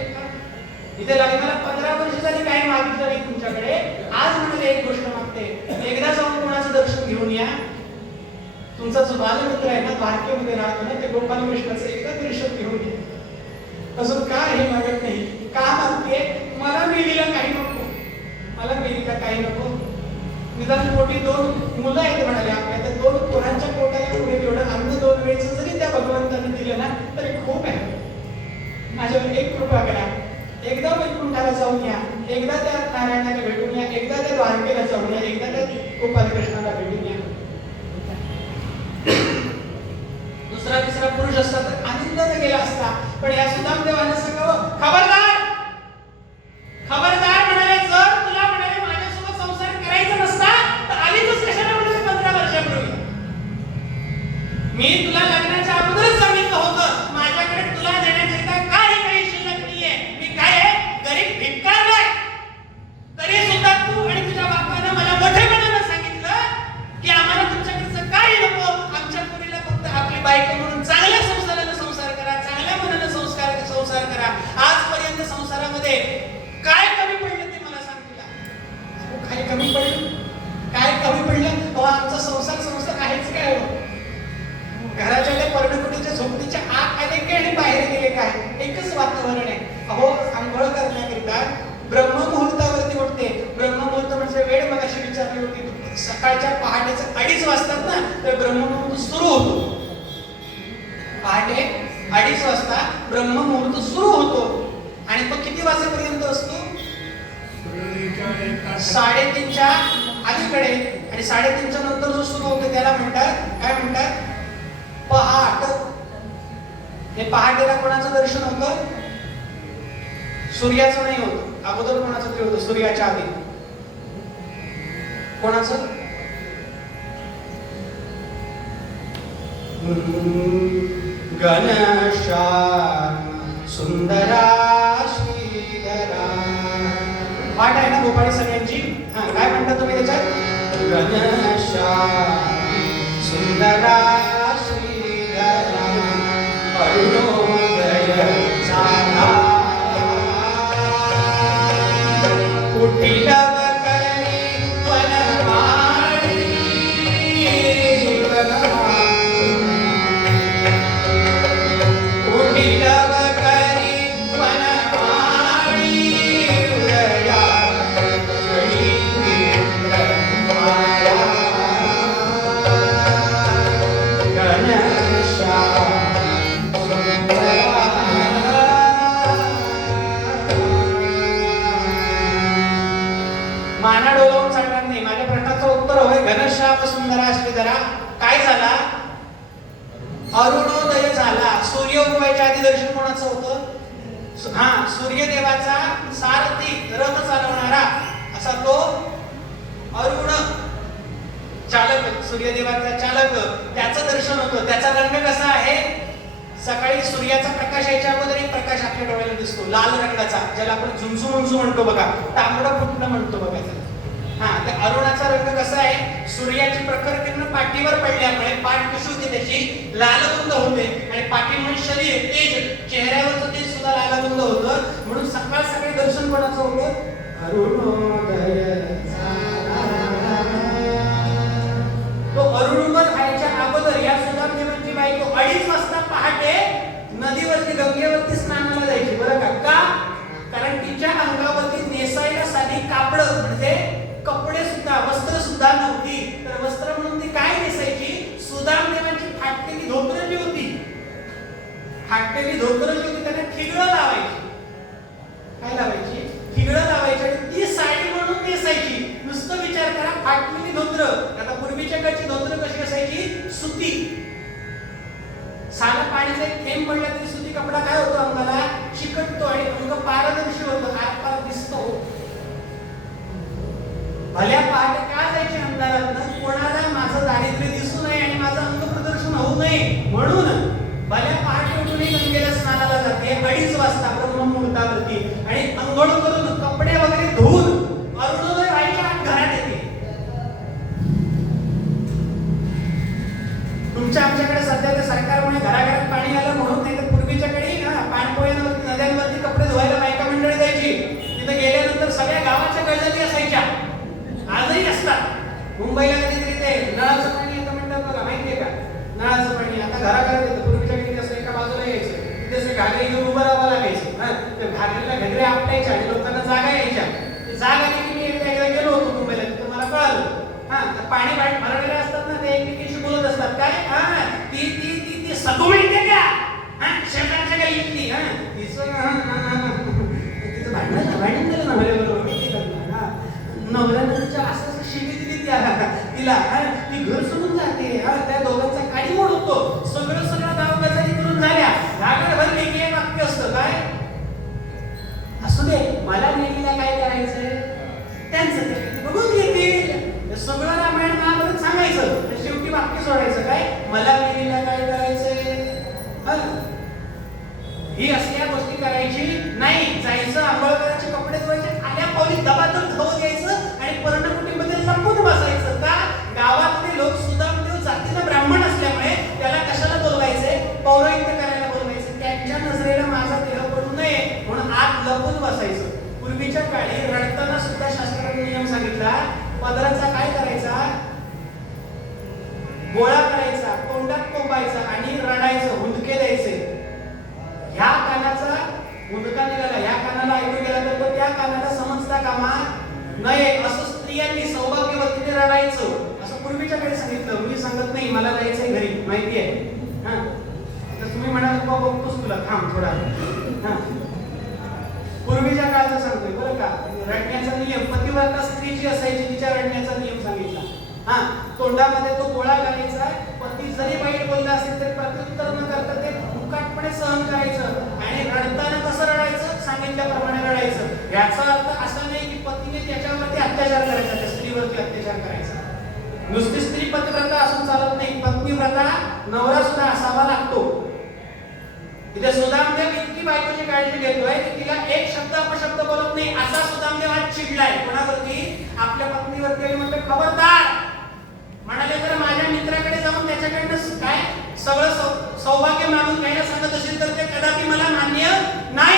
इथे लग्नाला 15 वर्ष झाली काही मागितलं नाही तुमच्याकडे, आज म्हणाले एक गोष्ट मागते, एकदा जाऊन कोणाचं दर्शन घेऊन या. तुमचा जो बालमित्र आहे ना, द्वारकेमध्ये राहतो ना, ते गोपाल कृष्णाचं एकदा दर्शन घेऊन या. अजून का हे मागत नाही? का मागते? मला मेलीला काही नको, मला मेलीला काही नको. निदान पोटी 2 मुलं आहेत म्हणाले आपल्या, त्या 2 पोरांच्या पोटाला पुढे एवढं अन्न 2 वेळेचं जरी त्या भगवंताने दिलं ना तरी खूप आहे. माझ्यावर एक कृपा करा, एकदा वैकुंठाला जाऊन या, एकदा त्या नारायणाला भेटून या, एकदा त्या द्वारकेला जाऊन या, एकदा त्या गोपालकृष्णाला भेटून या. दुसरा तिसरा पुरुष असता तर आनंदाने गेला असता, पण या सुदाम देवाने सांगावं, खबरदार खबरदार म्हणाले, जर तुला म्हणाले माझ्यासोबत संसार करायचा नसता तर आलीच कशाला म्हणाले 15 वर्षापूर्वी. मी तुला लग्नाच्या अगोदरच सांगितलं होतं, माझ्याकडे तुला देण्याकरिता काही शिल्लक नाहीये, मी काय गरीब भिक्कार नाही. तरी सुद्धा तू आणि तुझ्या बापानं मला मोठेपणानं सांगितलं की आम्हाला तुमच्याकडचं काही नको, आमच्या पुरीला फक्त आपली बायको म्हणून चांगल्या संसारानं संसार करा, चांगल्या मनानं संसार करा. आजपर्यंत संसारामध्ये काय कमी पडलं ते मला सांग. तुला काय कमी पडलं? काय कमी पडलं? आमचा संसार आहेच काय? घराच्या त्या पर्णकुटीच्या झोपडीच्या आत आले काय आणि बाहेर गेले काय? एकच वातावरण आहे. अहो, आंघोळ करण्याकरिता ब्रह्ममुहूर्तावरती उठते. ब्रह्ममुहूर्त म्हणजे वेळ मगाशी विचारली होती, सकाळच्या पहाटेचे 2:30 वाजतात ना, तर ब्रह्ममुहूर्त सुरू होतो. पहाटे 2:30 वाजता ब्रह्ममुहूर्त सुरू होतो आणि तो किती वाजेपर्यंत असतो? 3:30च्या अलीकडे. आणि 3:30च्या नंतर जो सुरू होतो त्याला म्हणतात, काय म्हणतात? पहाट. हे पहाटेला कोणाचं दर्शन होतं? सूर्याचं नाही होत. अगोदर कोणाचं ते होतं? सूर्याच्या आधी कोणाचं? गणेशा सुंदरा श्रीधरा. पाठ आहे ना गोपाळी सगळ्यांची? काय म्हणता तुम्ही त्याच्यात? गणेशा सुंदरा श्रीधरा अरुणोदय झाला कुटील माना डोलावून सांगणार नाही. माझ्या प्रश्नाचं उत्तर होय घनश्याम सुंदरा श्रीधरा. काय झाला? अरुणोदय झाला. सूर्य उगवायच्या आधी दर्शन कोणाचं होतं? सूर्यदेवाचा सारथी, रथ चालवणारा असा तो अरुण चालक, सूर्यदेवाचा चालक, त्याचं दर्शन होतं. त्याचा रंग कसा आहे? सकाळी सूर्याचा प्रकाश यायच्या अगोदर एक प्रकाश आपल्या डोळ्याला दिसतो लाल रंगाचा, ज्याला आपण झुंजू मुंजू म्हणतो बघा, तांबडं फुटणं म्हणतो बघा त्याला. त्या अरुणाचा रंग कसा आहे? सूर्याची प्रखर किरण पाठीवर पडल्यामुळे पाठ कशी होते? त्याची लालबुंद होते आणि पाठीमुळे शरीर तेज, चेहऱ्यावरचं तेज सुद्धा लालबुंद होतं. म्हणून सकाळ सकाळी दर्शन कोणाचं होतं? अरुणोदय झाला. तो अरुणोदय व्हायच्या अगोदर या सुदाम देवांची बायको 2:30 वाजता पहाटे नदीवरती, गंगेवरती स्नानाला जायची. बरं का? कारण तिच्या अंगावरती नेसायला साधी कापड म्हणजे कपडे सुद्धा, वस्त्र सुद्धा नव्हती. तर वस्त्र म्हणून ती काय नेसायची? सुदाम देवांची फाटलेली धोतर जी होती, फाटलेली धोतर जी होती त्याला ठिगळं लावायची. काय लावायची? ठिगळं लावायची आणि ती साडी म्हणून नेसायची. नुसतं विचार करा, फाटलेली धोतर. आता पूर्वीच्या काळची धोतर कशी असायची? सुती. साला पाण्याचा एक थेंब पडला तरी सुती कपडा काय होतो? अंगाला चिकटतो आणि अंग पारदर्शी होतं, हात पार दिसतो. भल्या पहाटे का जायची अंधारात? कोणाला माझं दारिद्र्य दिसू नये आणि माझं अंग प्रदर्शन होऊ नये म्हणून भल्या पहाटे उठून गंगेला स्नानाला जाते 2:30 वाजता ब्रह्ममुहूर्तावरती आणि अंघोळ करून कपडे वगैरे धुवून अरुणोदय व्हायच्या आत घरात येते. आमच्याकडे सध्या त्या सरकारमुळे घराघरात पाणी आलं म्हणून, नाही तर पूर्वीच्या काळी पाणपोळ्यांवरती नद्यांवरती कपडे धुवायला बायका मंडळी द्यायची. तिथे गेल्यानंतर सगळ्या गावाच्या गळजती असायच्या, आजही असतात. मुंबईला कधीतरी ते नळाचं पाणी येतं म्हणतात बघा, माहितीये का? नळाचं पाणी आता घराघरात येतं. पूर्वीच्या काळी कसं एका बाजूला यायचं, तिथे घागरी घेऊन उभं राहावं लागायचं. त्या घागरीला घगरे आपटायच्या आणि लोकांना जागा यायच्या. जाग आली की मी एकदा गेलो होतो मुंबईला, तिथं मला कळालं पाणी भरलेले असतात ना, ते एकमेकीशी बोलत असतात. काय ती ती ती ती सगू माहितीये का? शेजारच्या गल्लीतली तिचं भांडण झालं नवऱ्याबरोबर. नवऱ्यानं तिच्या असं शिवी दिली तिला, ती घर सोडून जाते. त्या दोघांचा काडीमोड होतो. सगळं गाव गजाली करून झाल्या. घागर भरली की एक वाक्य असतं, काय असू दे, मला नेलीला काय करायचंय, त्यांचं ते बघून घेतील. सगळं रामायण महाभारत सांगायचं, शेवटी वाक्य सोडायचं, काय मला नेलीला काय करायचंय. ही असल्या गोष्टी करायची नाही. जायचं, आंघोळ करायचे, कपडे धुवायचे, आल्या पावली दबादब धावून यायचं आणि पर्णकुटीमध्ये लंपून बसायचं. का? गावातले लोक सुदामदेव जातीला ब्राह्मण असल्यामुळे त्याला कशाला बोलवायचे, पौरोहित्य करायला बोलवायचे. त्यांच्या नजरेला माझा देह पडू नये म्हणून आत लपून बसायचं. पूर्वीच्या काळी रडताना सुद्धा शास्त्राने नियम सांगितला. पदराचा काय करायचा, गोळा करायचा, तोंडात कोंबायचा आणि रडायचं, हुंदके द्यायचे. ह्या कानाचा हुंदका निघाला, ह्या कानाला ऐकू गेला तर तो त्या कानाला समजता कामा नये, असं स्त्रियांनी सौभाग्यवतीने रडायचं. असं पूर्वीच्या काळी सांगितलं. मी सांगत नाही, मला जायचंय घरी, माहिती आहे. तर तुम्ही म्हणाल बाबा बघतोस तुला, थांब थोडा. पूर्वीच्या काळाचं सांगतोय बरं का. रडण्याचा नियम, पतिव्रता स्त्री जी असायची तिच्या रडण्याचा नियम सांगितला. तोंडामध्ये तो गोळा घालायचा. पती जरी वाईट बोलला असेल तरी प्रत्युत्तर न करता ते मुकाटपणे सहन करायचं आणि रडताना कसं रडायचं, सांगितल्याप्रमाणे रडायचं. याचा अर्थ असा नाही की पतीने त्याच्यावरती अत्याचार करायचा, त्या स्त्रीवरती अत्याचार करायचा. नुसती स्त्री पतिव्रता असून चालत नाही, पत्नीव्रता नवरा सुद्धा असावा लागतो. तिथे सुदामदेव इतकी बायकोची काळजी घेतोय की तिला एक शब्द अपशब्द बोलत नाही. असा सुदामदेव आज चिडलाय कोणावरती, आपल्या पत्नीवरती. आणि म्हटलं खबरदार म्हणाले तर माझ्या मित्राकडे जाऊन त्याच्याकडनं काय सगळं सौभाग्य मागून घ्यायला सांगत असेल तर ते कदापि मला मान्य नाही.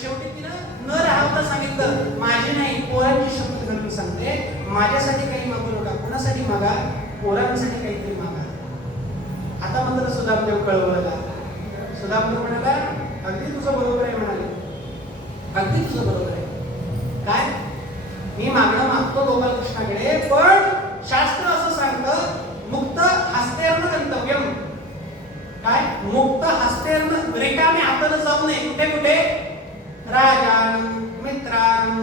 शेवटी तिनं न राहता सांगितलं, माझी नाही पोरांची शपथ घालून सांगते, माझ्यासाठी काही मागू नका. कोणासाठी मागा, पोरांसाठी काहीतरी मागा. आता मात्र सुदामदेव कळवला. सुदामदेव म्हणाला, अगदी तुझं बरोबर आहे. म्हणाले, अगदी तुझं बरोबर आहे. काय मी मागणं मागतो गोपालकृष्णाकडे, पण शास्त्र असं सांगतं मुक्त हस्तेर्न गंतव्यम. काय मुक्त हस्तेर्न, रिकामे हाताने जाऊ नये. कुठे कुठे, राजान मित्रान,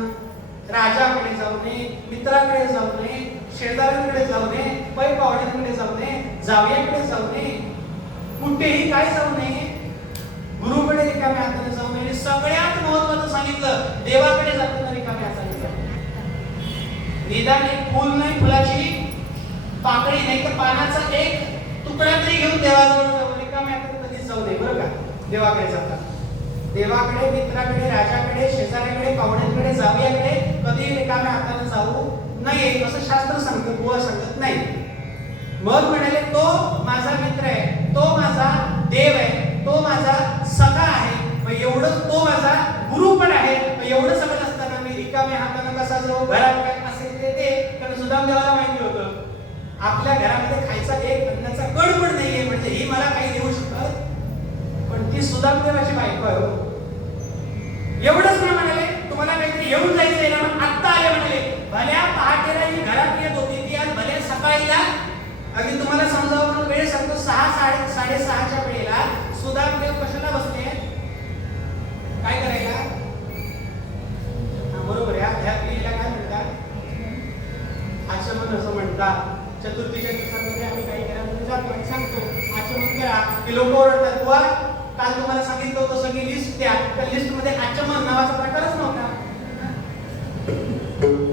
राजाकडे जाऊ नये, मित्राकडे जाऊ नये, शेजाऱ्यांकडे जाऊ नये, पै पाहुण्यांकडे जाऊ नये, जावयाकडे जाऊ नये, कुठेही काय जाऊ नये. गुरुकडे रिकाम्या हाताने जाऊ नये. सगळ्यात महत्वाचं सांगितलं, देवाकडे जाताना रिकाम्या हाताने जाऊ. निदान एक फूल नाही, फुलाची पाकळी नाही तर पानाचा एक तुकडा तरी घेऊन देवाजवळ जाऊ. रिकाम्या हाताने कधीच जाऊ नये बरं का. देवाकडे जातात, देवाकडे, मित्राकडे, राजाकडे, शेजाऱ्याकडे, पाहुण्यांकडे, जावयाकडे कधी रिकाम्या हाताने जाऊ नये असं शास्त्र सांगतं, बुवा सांगत नाही. मग म्हणाले, तो माझा मित्र आहे, तो माझा देव आहे, तो माझा सखा आहे, मग एवढं तो माझा गुरु पण आहे. मग एवढं सगळं असताना मी रिकाम्या हाताने कसा जाऊ, घरात काय असेल ते. कारण सुदामदेवाला माहिती होतं आपल्या घरामध्ये खायचा एक अन्नाचा कण पण नाहीये, म्हणजे ही मला काही देऊ शकत. पण ती सुदामदेवाची बायको आहे. एवढंच ना म्हणाले, तुम्हाला काहीतरी येऊन जायचंय ना, मग आत्ता आले म्हणाले. भल्या पहाटेला ही घरात येत होती ती आज भल्या सकाळीला. अगदी तुम्हाला समजावं म्हणून वेळ सांगतो, 6-6:30च्या वेळेला सुदामदेव कशाला बसले, काय करायला. बरोबर आहे, ह्या क्रियेला काय म्हणतात, आचमन असं म्हणतात. चतुर्थीच्या दिवसामध्ये आम्ही काही घरामध्ये जातो आणि सांगतो आचमन करा, की लोक ओरडतात, बुवा काल तुम्हाला सांगितलं होतं सगळी लिस्ट द्या. त्या लिस्ट मध्ये आचमन नावाचा प्रकारच नव्हता.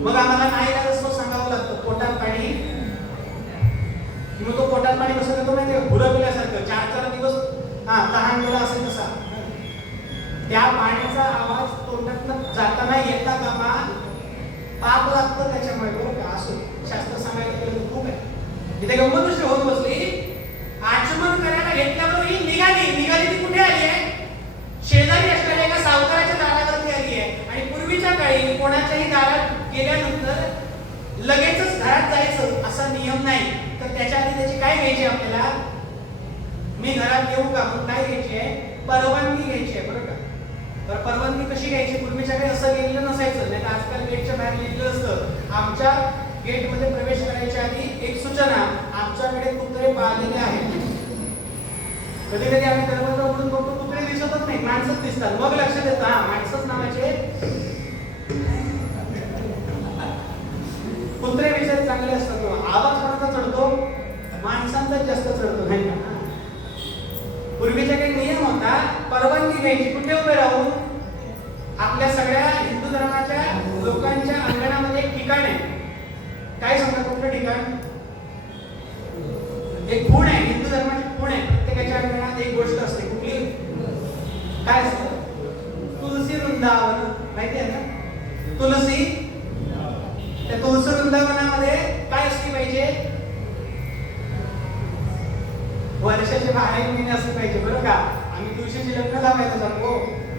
मग आम्हाला नाही असं सांगावं लागतं, पोटात पाणी. मग तो पोटात पाणी कसं करतो माहिती आहे, घुरवल्यासारखं 4-4 दिवस तहान गेला असेल तसा. त्या पाण्याचा आवाज तोंडातनं जाताना येता कामा पाप लागतं त्याच्यामुळे बरं का. असो शास्त्र सांगायला गेलं तर खूप आहे. इथे गंमत अशी होत बसली, आचमन करायला घेतल्याबरोबर ही निघाली ती कुठे आली आहे? शेजारी असणाऱ्या एका सावकाराच्या दारावरती आली आहे. आणि पूर्वीच्या काळी कोणाच्याही दारात गेल्यानंतर लगेचच घरात जायचं असा नियम नाही. तर त्याच्या आधी त्याची काय घ्यायची आपल्याला? मी घरात येऊ का म्हणून काय घ्यायची आहे? परवानगी घ्यायची आहे, बरं का? तर परवानगी कशी घ्यायची? पूर्वीच्या काळी असं लिहिलेलं नसायचं. नाही तर आजकाल गेटच्या बाहेर लिहिलेलं असतं, आमच्या गेटमध्ये प्रवेश करायच्या आधी एक सूचना, आमच्याकडे कुत्रे पाळलेले आहेत. कधी कधी आम्ही दरवाजा उघडून बघतो, कुत्रे दिसतच नाही, माणसंच दिसतात. मग लक्षात येतं हा माणसंच नावाचे कुत्रे विषय चांगले असतात. आवाज कोणाचा चढतो? माणसांचाच जास्त चढतो, नाही का? पूर्वीचा काही नियम होता, परवानगी घ्यायची. कुठे उभे राहून? आपल्या सगळ्या हिंदू धर्माच्या लोकांच्या अंगणामध्ये एक ठिकाण आहे. काय सांगतात कुठलं ठिकाण? एक खूण आहे, हिंदू धर्माची खूण आहे. प्रत्येकाच्या अंगणात एक गोष्ट असते. कुठली? काय असतं? तुलसी वृंदावन. माहिती आहे ना तुलसी? त्या तुलसी वृंदावनामध्ये काय असली पाहिजे? वर्षाचे 12 महिने असले पाहिजे, बरं का? आम्ही तुळशीची लग्न लावायला जातो,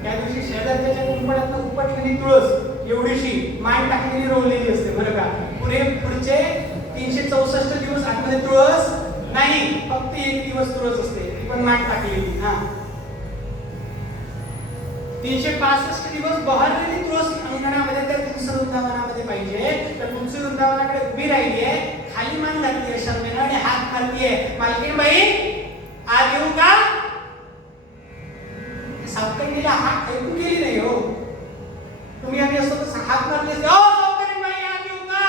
त्या दिवशी शेजारच्या कुंपणातनं उपटलेली तुळस एवढीशी मान टाकलेली रोवलेली असते, बरं का? पुढचे 364 दिवस आतमध्ये तुळस नाही, फक्त एक दिवस तुळस असते, ती पण मान टाकलेली. हा, 365 दिवस बहरलेली तुळस अंगणामध्ये त्या तुलसी वृंदावनामध्ये पाहिजे. तर तुलसी वृंदावनाकडे उभी राहिली आहे, खाली मान घातली आहे शर्मेनं आणि हात मारतीये, मालकीन बाई आज येऊ का? सावकारीला हात ऐकू गेली नाही हो. तुम्ही आम्ही असतो तर हात मारले असते, ओ सावकारी बाई आज येऊ का?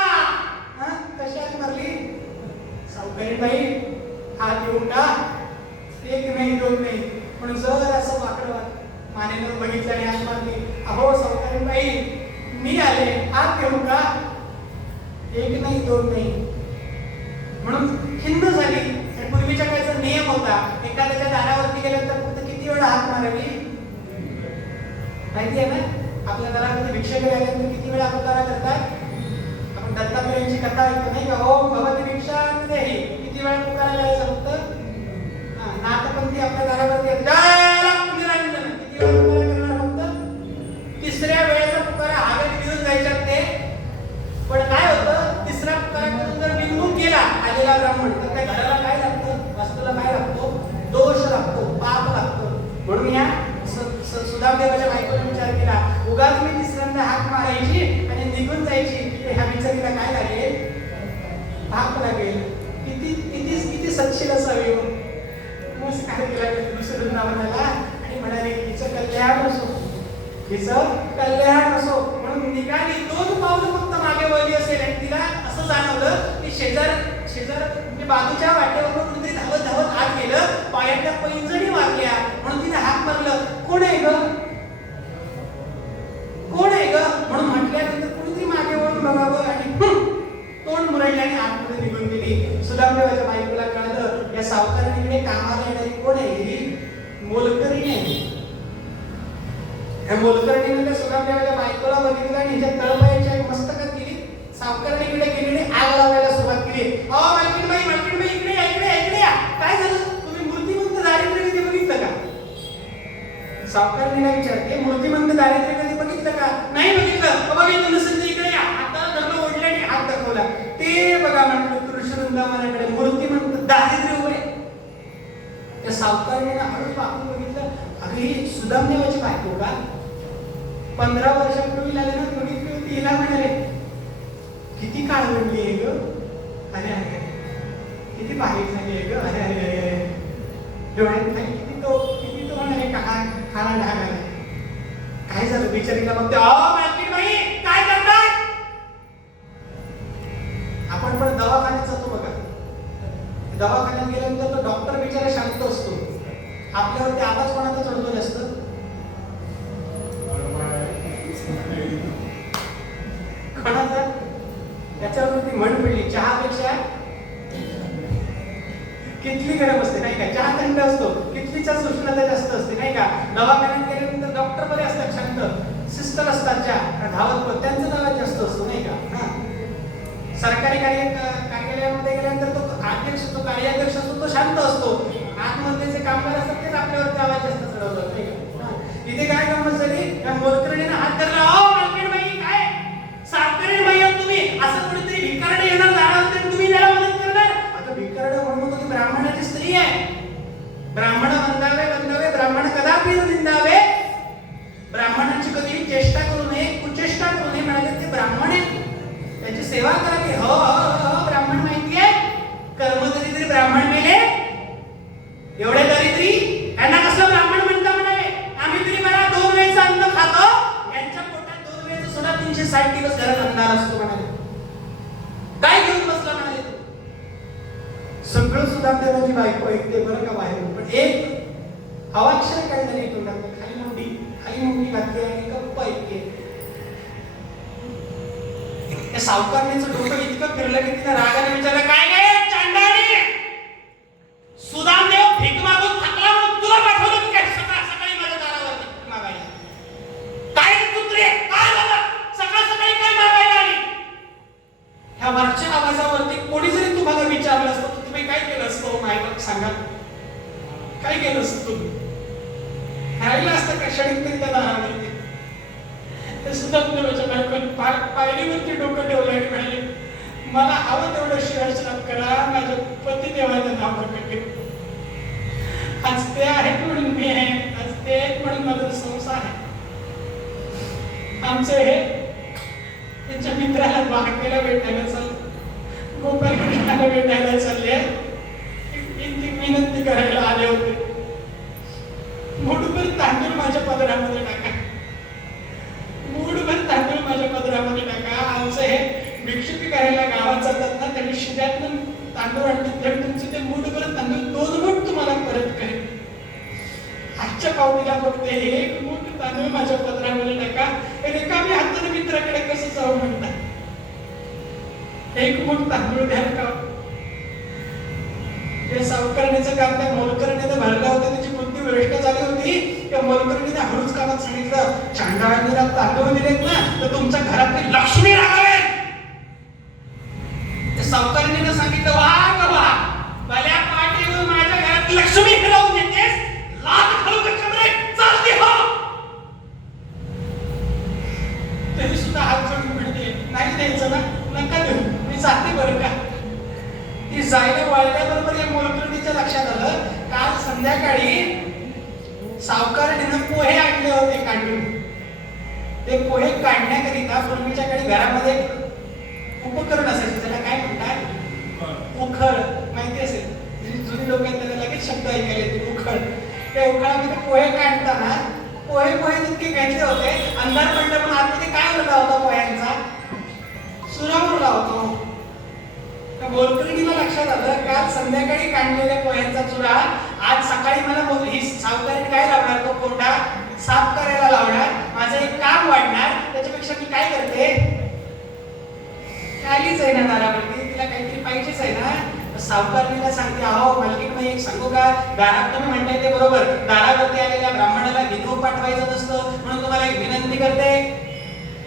कशी हात मारली? सावकारी बाई हात येऊ का? एक नाही दोन नाही, पण जर असं वाकडं मानेनं बघितलं आणि हात मारली, अहो सावकारी बाई मी आले, हात येऊ का? एक नाही दोन नाही, म्हणून खिन्न झाली. पूर्वीच्या काळचा नियम होता, एखाद्याच्या दारावरती गेल्यानंतर फक्त किती वेळा हात मारावी माहिती आहे ना? आपल्या दारामध्ये भिक्षक आल्यानंतर किती वेळा आपण दारा करतात? आपण दत्तात्रेयांची कथा ऐकतो नाही का? हो भगवती भिक्षा देही, किती वेळा पुकारा करायचा? फक्त नाथपंथी आपल्या दारावरती किती वेळा पुकारा करणार? फक्त तिसऱ्या वेळेचा पुकारा हवेत घेऊन जायच्यात ते. पण काय होतं, तिसरा पुकारा करून जर निघून गेला आलेला ब्राह्मण, तर त्या घराला काय लागतं? वास्तूला काय लागतो? दोष लागतो, पाप लागतो. म्हणून या सुदामदेवाच्या बायकोने विचार केला, उगाच मी तिसऱ्यांदा हाक मारायची आणि निघून जायची, ह्या बिचारीला काय लागेल? पाप लागेल. किती किती किती सच्शील असावे. नमस्कार केला तुलसी वृंदावनाला आणि म्हणाले हिचं कल्याण असो, हिचं कल्याण असो. म्हणून निघाली, 2 पावलं फक्त मागे वळली असेल आणि तिला असं जाणवलं की शेजार म्हणजे बाजूच्या वाटेवरून कुठेतरी धावत धावत आत गेलं, पायातल्या पैंजणी मारल्या. म्हणून तिने हाक मारलं, कोण आहे ग? कोण आहे ग? म्हणून म्हटल्यानंतर कुठेतरी मागे वळून बघावं आणि तोंड मुरडल्याने आतमध्ये निघून गेली. सुदामदेवाच्या बायकोला कळलं, या सावकारांकडे कामाला येणारी कोण आहे? ही मोलकरीण आहे. या मोलकरणीने त्या सुदामदेवाच्या बायकोला बघितलं आणि हिच्या तळपायाच्या मस्तकात गेली. सावकारांकडे गेली आणि आग लावायला सुरुवात केली. अहो मालकीन बाई इकडे या, इकडे या. काय झालं? तुम्ही मूर्तिमंत दारिद्र्य कधी बघितलं का? सावकारांना विचारते, मूर्तिमंत दारिद्र्य कधी बघितलं का? नाही बघितलं. बघितलं नसेल तर इकडे या. आता धर्म ओढले आणि हात दाखवला. ते बघा म्हटलं तुळशी वृंदावनाकडे मूर्तिमंत दारिद्र्य उभे. त्या सावकारांना हळूच पाहून बघितलं, अगं ही सुदामदेवाची बायको का? 15 वर्षापूर्वी लग्नात बघितली होती. हिला म्हणाले, किती काळ बनली आहे ग? अरे अरे किती बारीक झाली आहे ग? अरे अरे अरे डोळ्यात खाली किती तो म्हणाले खाना ढाग आला. काय झालं बिचारीला? मग बाई काय करताय? आपण पण दवाखान्यात जातो बघा. दवाखान्यात गेल्यानंतर तो डॉक्टर बिचारा शांत असतो, आपल्यावरती आवाज कोणाचा चढतो जास्त? कोणाचा? त्याच्यावरती म्हण पडली, चहापेक्षा कितली गरम असते नाही का? चहा थंड असतो, कितलीच्या उष्णता जास्त असते नाही का? दवाखान्यात गेल्यानंतर डॉक्टर बरे असतात शांत, सिस्टर असतात ज्या धावत, त्यांचा आवाज जास्त असतो नाही का? सरकारी कार्यालयामध्ये गेल्यानंतर तो अध्यक्ष तो कार्याध्यक्ष असतो तो शांत असतो, आतमध्ये जे कामगार असतात तेच आपल्यावरती आवाज जास्त चढवतात नाही का. इथे काय गंमत झाली, त्या मोलकरणीने हात धरला, अहो मालकीणबाई काय सावकारी बाई आहात तुम्ही, असं कुठेतरी भिकारडे येणार दारावरती तुम्ही त्याला मदत करणार. आता भिकारड म्हणून ती ब्राह्मणाची स्त्री आहे, ब्राह्मण वंदावे वंदावे ब्राह्मण कदापि न निंदावे, ब्राह्मणांची कधी चेष्टा करू नये कुचेष्टा करू नये म्हणाले ते ब्राह्मण आहे, त्याची सेवा करावी. हो ब्राह्मण माहिती आहे, कर्म दरिद्री ब्राह्मण मेले, एवढे दरिद्री यांना कसलं ब्राह्मण म्हणता म्हणाले. आम्ही तरी मला 2 वेळचं अन्न खातो, यांच्या पोटात 2 वेळचं सुद्धा 360 दिवस घरात अंधार असतो म्हणाले. काय घेऊन बसला म्हणाले. सगळं सुद्धा देवाची बायको ऐकते बरं का बाहेरून, पण एक अवाक्षर काय झाली तोंडात, खाली मोठी घातली आणि गप्प ऐकते. त्या सावकारण्याचं डोकं इतकं फिरलं की तिने रागाने विचारलं, काय काय चांडाळी सुदामदेव भीक मागून थकला म्हणून तुला पाठवलं की काय सकाळ सकाळी माझ्या दारावर भीक मागायला. काय कुत्रे काय झालं, सकाळ सकाळी काय मागायला आली. ह्या वरच्या आवाजावरती कोणी जरी तुम्हाला विचारलं असतं तर तुम्ही काय केलं असतं. मायबाप सांगा काय केलं असतं तुम्ही, राहिलं असतं का क्षणिक तरी त्या दारावरती. ते सुदामदेवाच्या बायकोने पायरीवरती डोकं ठेवलं आणि म्हणाले, मला हवं तेवढं शिवाश्राप करा, माझ्या पतिदेवाचं नाव नका घेऊ. आज ते आहेत म्हणून मी आहे, आज ते आहेत म्हणून माझा संसार आहे. आमचे हे त्यांच्या मित्राला द्वारकेला भेटायला चालले, गोपाल कृष्णाला भेटायला चालले, विनंती करायला आले होते. मूठभर तांदूळ माझ्या पदरामध्ये टाका, मूठभर तांदूळ माझ्या पदरामध्ये टाका. आमचं हे भिक्षुकी करायला गावात जातात ना, त्यांनी शिद्यातून तांदूळ आणतात, तर तुमचे ते मूठभर तांदूळ 2 मूठ तुम्हाला परत करेल. आजच्या पावतीला फक्त 1 मूठ तांदूळ माझ्या पदरामध्ये टाका. रिकामी हाताने मित्राकडे कसं जाऊ म्हणतात. 1 मूठ तांदूळ द्याल का. ते सावकारणीचं काम त्या मोलकरणीने भरलं होतं, त्याची बुद्धी भ्रष्ट झाली होती. त्या मोलकरणीने हळूच कामात सांगितलं, चांडाळांना तांदूळ दिलेत ना तर तुमच्या घरातली लक्ष्मी राहावेल. त्या सावकारणीने सांगितलं, वा का वा, भल्या पाठीवर माझ्या घरात लक्ष्मी फिरवून देतेस, लाथ घालू का कमरे, चालते हो. तरी सुद्धा हात जोडून म्हणते, नाही द्यायचं ना, नका देऊ, मी जाते बरं का. ती जायला वाळल्याबरोबर या मोलकरणीच्या लक्षात आलं, काल संध्याकाळी सावकारणीनं पोहे आणले होते काढून. ते पोहे काढण्याकरिता पूर्वीच्या काळी घरामध्ये उपकरण असायचे, त्याला काय म्हणतात, उखळ माहिती असेल, जुनी लोक त्याला लगेच शब्द ऐकायला येते, उखळ. त्या उखळामध्ये पोहे काढताना पोहे तितके घ्यायचे होते, अंधार पडला पण आतमध्ये काय उरला होता पोह्यांचा, सुरा उरला होता. मोलकरणीला लक्षात आलं, काल संध्याकाळी काढलेल्या पोह्यांचा चुरा आज सकाळी मला ही सावकारी काय लावणार, तो कोंडा साफ करायला लावणार, माझं एक काम वाढणार. त्याच्यापेक्षा मी काय करते, आलीच आहे ना दारावरती, तिला काहीतरी पाहिजेच आहे ना. सावकारणीला सांगते, अहो मालकीण एक सांगू का, दारात तुम्ही म्हणताय ते बरोबर, दारावरती आलेल्या ब्राह्मणाला विधू पाठवायचं नसतं म्हणून तुम्हाला एक विनंती करते.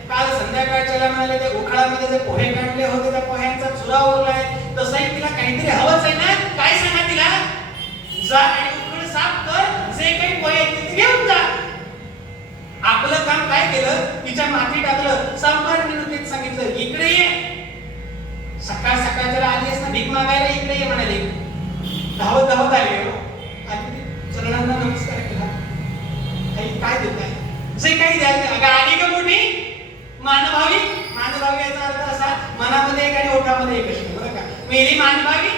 काल संध्याकाळच्याला म्हणाले ते उखळामध्ये जे पोहे काढले होते त्या पोह्यांचा चुरा उरलाय, तसंही तिला काहीतरी हवंच आहे ना. काय सांगा तिला, जा आणि उखळ साफ कर, जे काही पोहे आहेत ते घेऊन जा. आपलं काम काय केलं, तिच्या माती टाकलं. सावकारणीनं तेच सांगितलं, इकडे ये, सकाळ सकाळच्याला आलीस ना भीक मागायला, इकडे ये म्हणाले. धावत धावत आले, आधी चरणांना नमस्कार केला, काय देत आहे, जे काही द्यायचं. आली का मोठी मानभावी, मानभावी याचा अर्थ असा, मनामध्ये एक आणि ओठामध्ये एक असतो बरं का. मेरी मानभावी,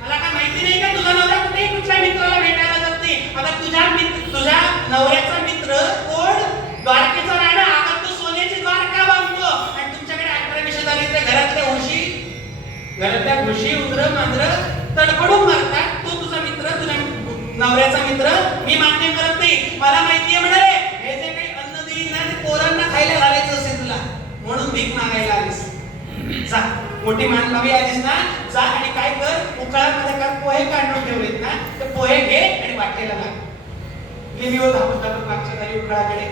मला काय माहिती नाही का तुझा नवरा कुठेही कुठल्या मित्राला भेटायला जात नाही. आता तुझ्या नवऱ्याचा मित्र कोण, द्वारकेचा राणा, आता तो सोन्याची द्वारका बांधतो आणि तुमच्याकडे 11 विषय घरातल्या घुशी उंदर मांजर तडफडून मारतात. तो तुझा मित्र, तुझ्या नवऱ्याचा मित्र, मी मान्य करत नाही. मला माहितीये म्हणाले, हे जे काही अन्न देईल ना ते पोरांना खायला घालायचं असेल तुला, म्हणून भीक मागायला आलीस. जा, मोठी मानभावी आलीस ना, जा आणि काय कर, उकळामध्ये का पोहे काढून ठेवलेत ना, ते पोहे घे आणि वाटेला लाग. गेली हो धावत मागच्या तारी उकळाकडे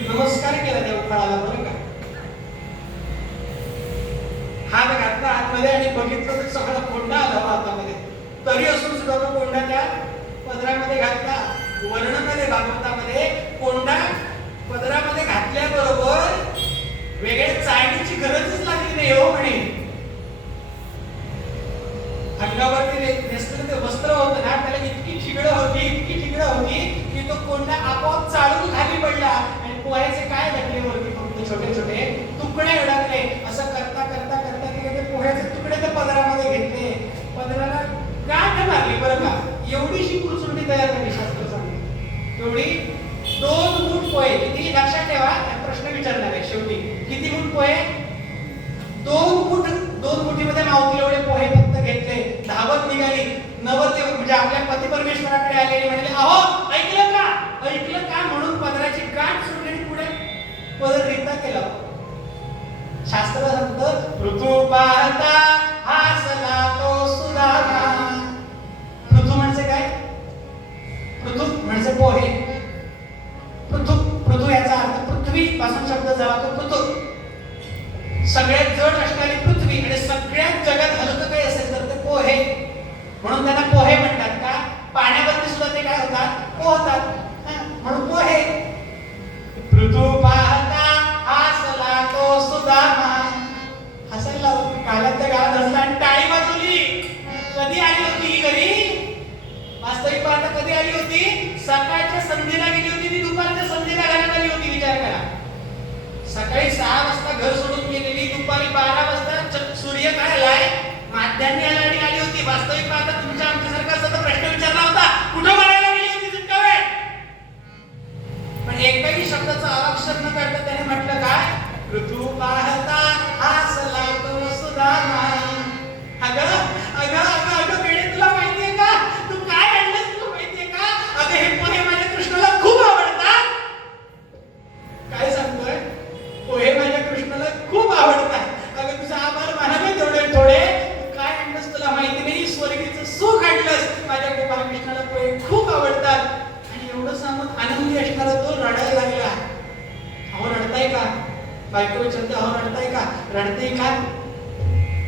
नमस्कार केला त्या उकळाला बरं का. हात घातला आतमध्ये आणि बघितलं तर सगळा कोंडा आला हातामध्ये. तरी असून सुद्धा तो कोंडा त्या पदरामध्ये घातला. वर्णन आहे भागवतामध्ये, कोंडा पदरामध्ये घातल्याबरोबर वेगळ्या चाळणीची गरजच लागली नाही हो म्हणे. अंगावरती नेसलेलं ते वस्त्र होतं ना, त्याला इतकी ठिगळं होती की तो कोंडा आपोआप चाळून खाली पडला आणि पोह्याचे काय लागले वरती फक्त छोटे छोटे तुकडे अडकले. असं करता करता करता ते पोह्याचे तुकडे त्या पदरामध्ये घेतले. पदराला गाठ मारली बरं का. एवढीशी पुरसुंडी तयार झाली शास्त्र सांगते. एवढी 2 मूठ पोहे. किती लक्षात ठेवा, प्रश्न विचारणार आहे शेवटी. किती मूठ पोहे? 2 मुठीमध्ये मावतील एवढे पोहे फक्त घेतले. धावत निघाली. नवरदेव म्हणजे आपल्या पती परमेश्वराकडे आलेले म्हणाले, अहो ऐकलं का म्हणून पदराची गाठ सोडली पुढे पदर रिता केला. शास्त्र सांगतं, ऋतू पाहता हासला तो सुदामा. ऋतू म्हणजे काय? ऋतू म्हणजे पोहे. पृथू याचा अर्थ पृथ्वी पासून शब्द झाला तो पृथू. सगळ्यात जड असणारी पृथ्वी आणि सगळ्यात जगात हलकं काही असेल तर ते पोहे. म्हणून त्यांना पोहे म्हणतात. का? पाण्यावरती सुद्धा ते काय होतात? पोहतात. म्हणून पोहे. पृथू पाहता हासला तो सुदामा. हसायला गालातल्या गालात हसला आणि टाळी वाजवली. कधी आली होती ही घरी? वास्तविक पाहता कधी आली होती? सकाळच्या संध्येला गेली होती ती, दुपारच्या संध्येला घरात आली होती. विचार करा. सकाळी 6 वाजता घर सोडून गेलेली, दुपारी 12 वाजता सूर्य काय आलाय माध्यान्ही आली होती. वास्तविक पाहता तुमच्या आमच्यासारखा सतत प्रश्न विचारला होता, कुठं मारायला गेली होती जितका वेळ? पण एकही शब्दाचा अक्षर न करता त्याने म्हटलं काय? ऋतू पाहता हासला तो सुदामा. अगं वेडे, तुला माहितीये का तू काय आणलंस? तुला माहितीये का? अगं हे पोहे माझ्या कृष्णाला खूप आवडतात. काय सांगतोय? पोहे माझ्या कृष्णाला खूप आवडतात. अगं तुझा आभार मानावे तेवढे थोडे. काय आणलंस तुला माहिती नाही? स्वर्गीचं सुख आणलंस. माझ्या गोपालकृष्णाला पोहे खूप आवडतात. आणि एवढं सांगून आनंदी असणारा तो रडायला लागला. अहो रडताय का? बायको विचारते, अहो रडताय का? रडतेय का?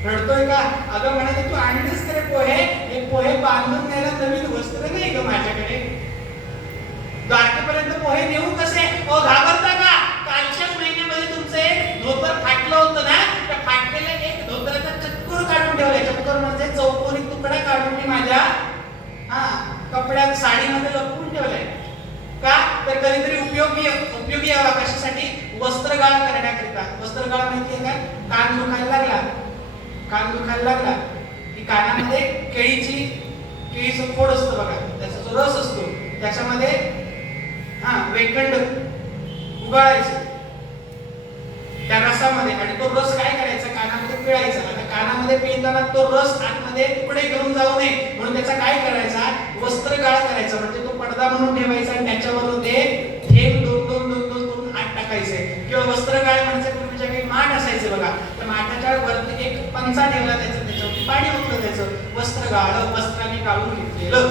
रडतोय का? अगं म्हणाले, तू आणलीस का रे पोहे? हे पोहे बांधून न्यायला नवीन वस्त्र नाही ग माझ्याकडे. द्वारकेपर्यंत पोहे नेऊ कसे? घाबरता का? कालच्याच महिन्यामध्ये तुमचं एक धोतर फाटलं होतं ना, त्या फाटलेल्या एक धोतराचा चक्कर काढून ठेवलाय. चक्कर म्हणजे चौकोनी तुकडा काढून मी माझ्या कपड्यात साडीमध्ये लपवून ठेवलाय. का? तर कधीतरी उपयोगी यावा. कशासाठी? वस्त्रगाळ करण्याकरिता. वस्त्रगाळ माहितीये का? कान दुखायला लागला की कानामध्ये केळीचं फोड असतं बघा, त्याचा जो रस असतो त्याच्यामध्ये वेखंड उगाळायचं त्या रसामध्ये आणि तो रस काय करायचा? कानामध्ये पिळायचा. आता कानामध्ये पिळताना तो रस आतमध्ये तुकडे घेऊन जाऊ नये म्हणून त्याचा काय करायचा? वस्त्रगाळ करायचा. म्हणजे तो पडदा म्हणून ठेवायचा आणि त्याच्यावरून ते थेंब दोन आत टाकायचे. किंवा वस्त्रगाळ म्हणजे पूर्वीच्या काही माठ असायचे बघा, त्या माठाच्या वरती एक पंचा ठेवला त्याचं, त्याच्यावरती पाणी ओतलं त्याचं. वस्त्रगाळ, वस्त्राने गाळून घेतलेलं.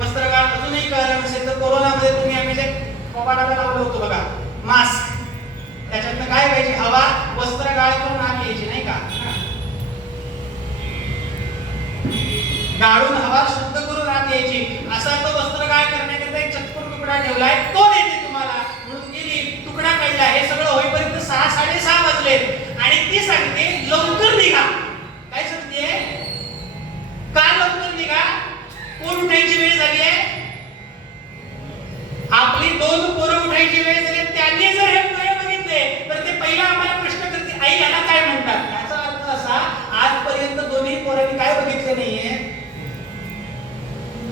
वस्त्रगाळ अजूनही कळलं नसेल तर कोरोनामध्ये तुम्ही आम्ही जे कपाटाला लावलं होतं बघा मास्क, त्याच्यातनं काय व्हायची? हवा वस्त्रगाळ करून आत यायची नाही का? गाळून हवा शुद्ध करून आत यायची. असा तो वस्त्रगाळ करण्याकरिता एक चतकोर तुकडा ठेवलाय, तो देते तुम्हाला म्हणून गेली, तुकडा काढला. हे सगळं होईपर्यंत 6-6:30 वाजले आणि ती सांगते लवकर निघा. काय सांगते? का लवकर निघा? कोण उठायची वेळ झाली आहे? आपली 2 पोरं उठायची वेळ झाली. त्यांनी जर हे पोहे बघितले तर ते पहिला आम्हाला प्रश्न करते, आई याला काय म्हणतात? याचा अर्थ असा, आजपर्यंत दोन्ही पोरांनी काय बघितले नाहीये?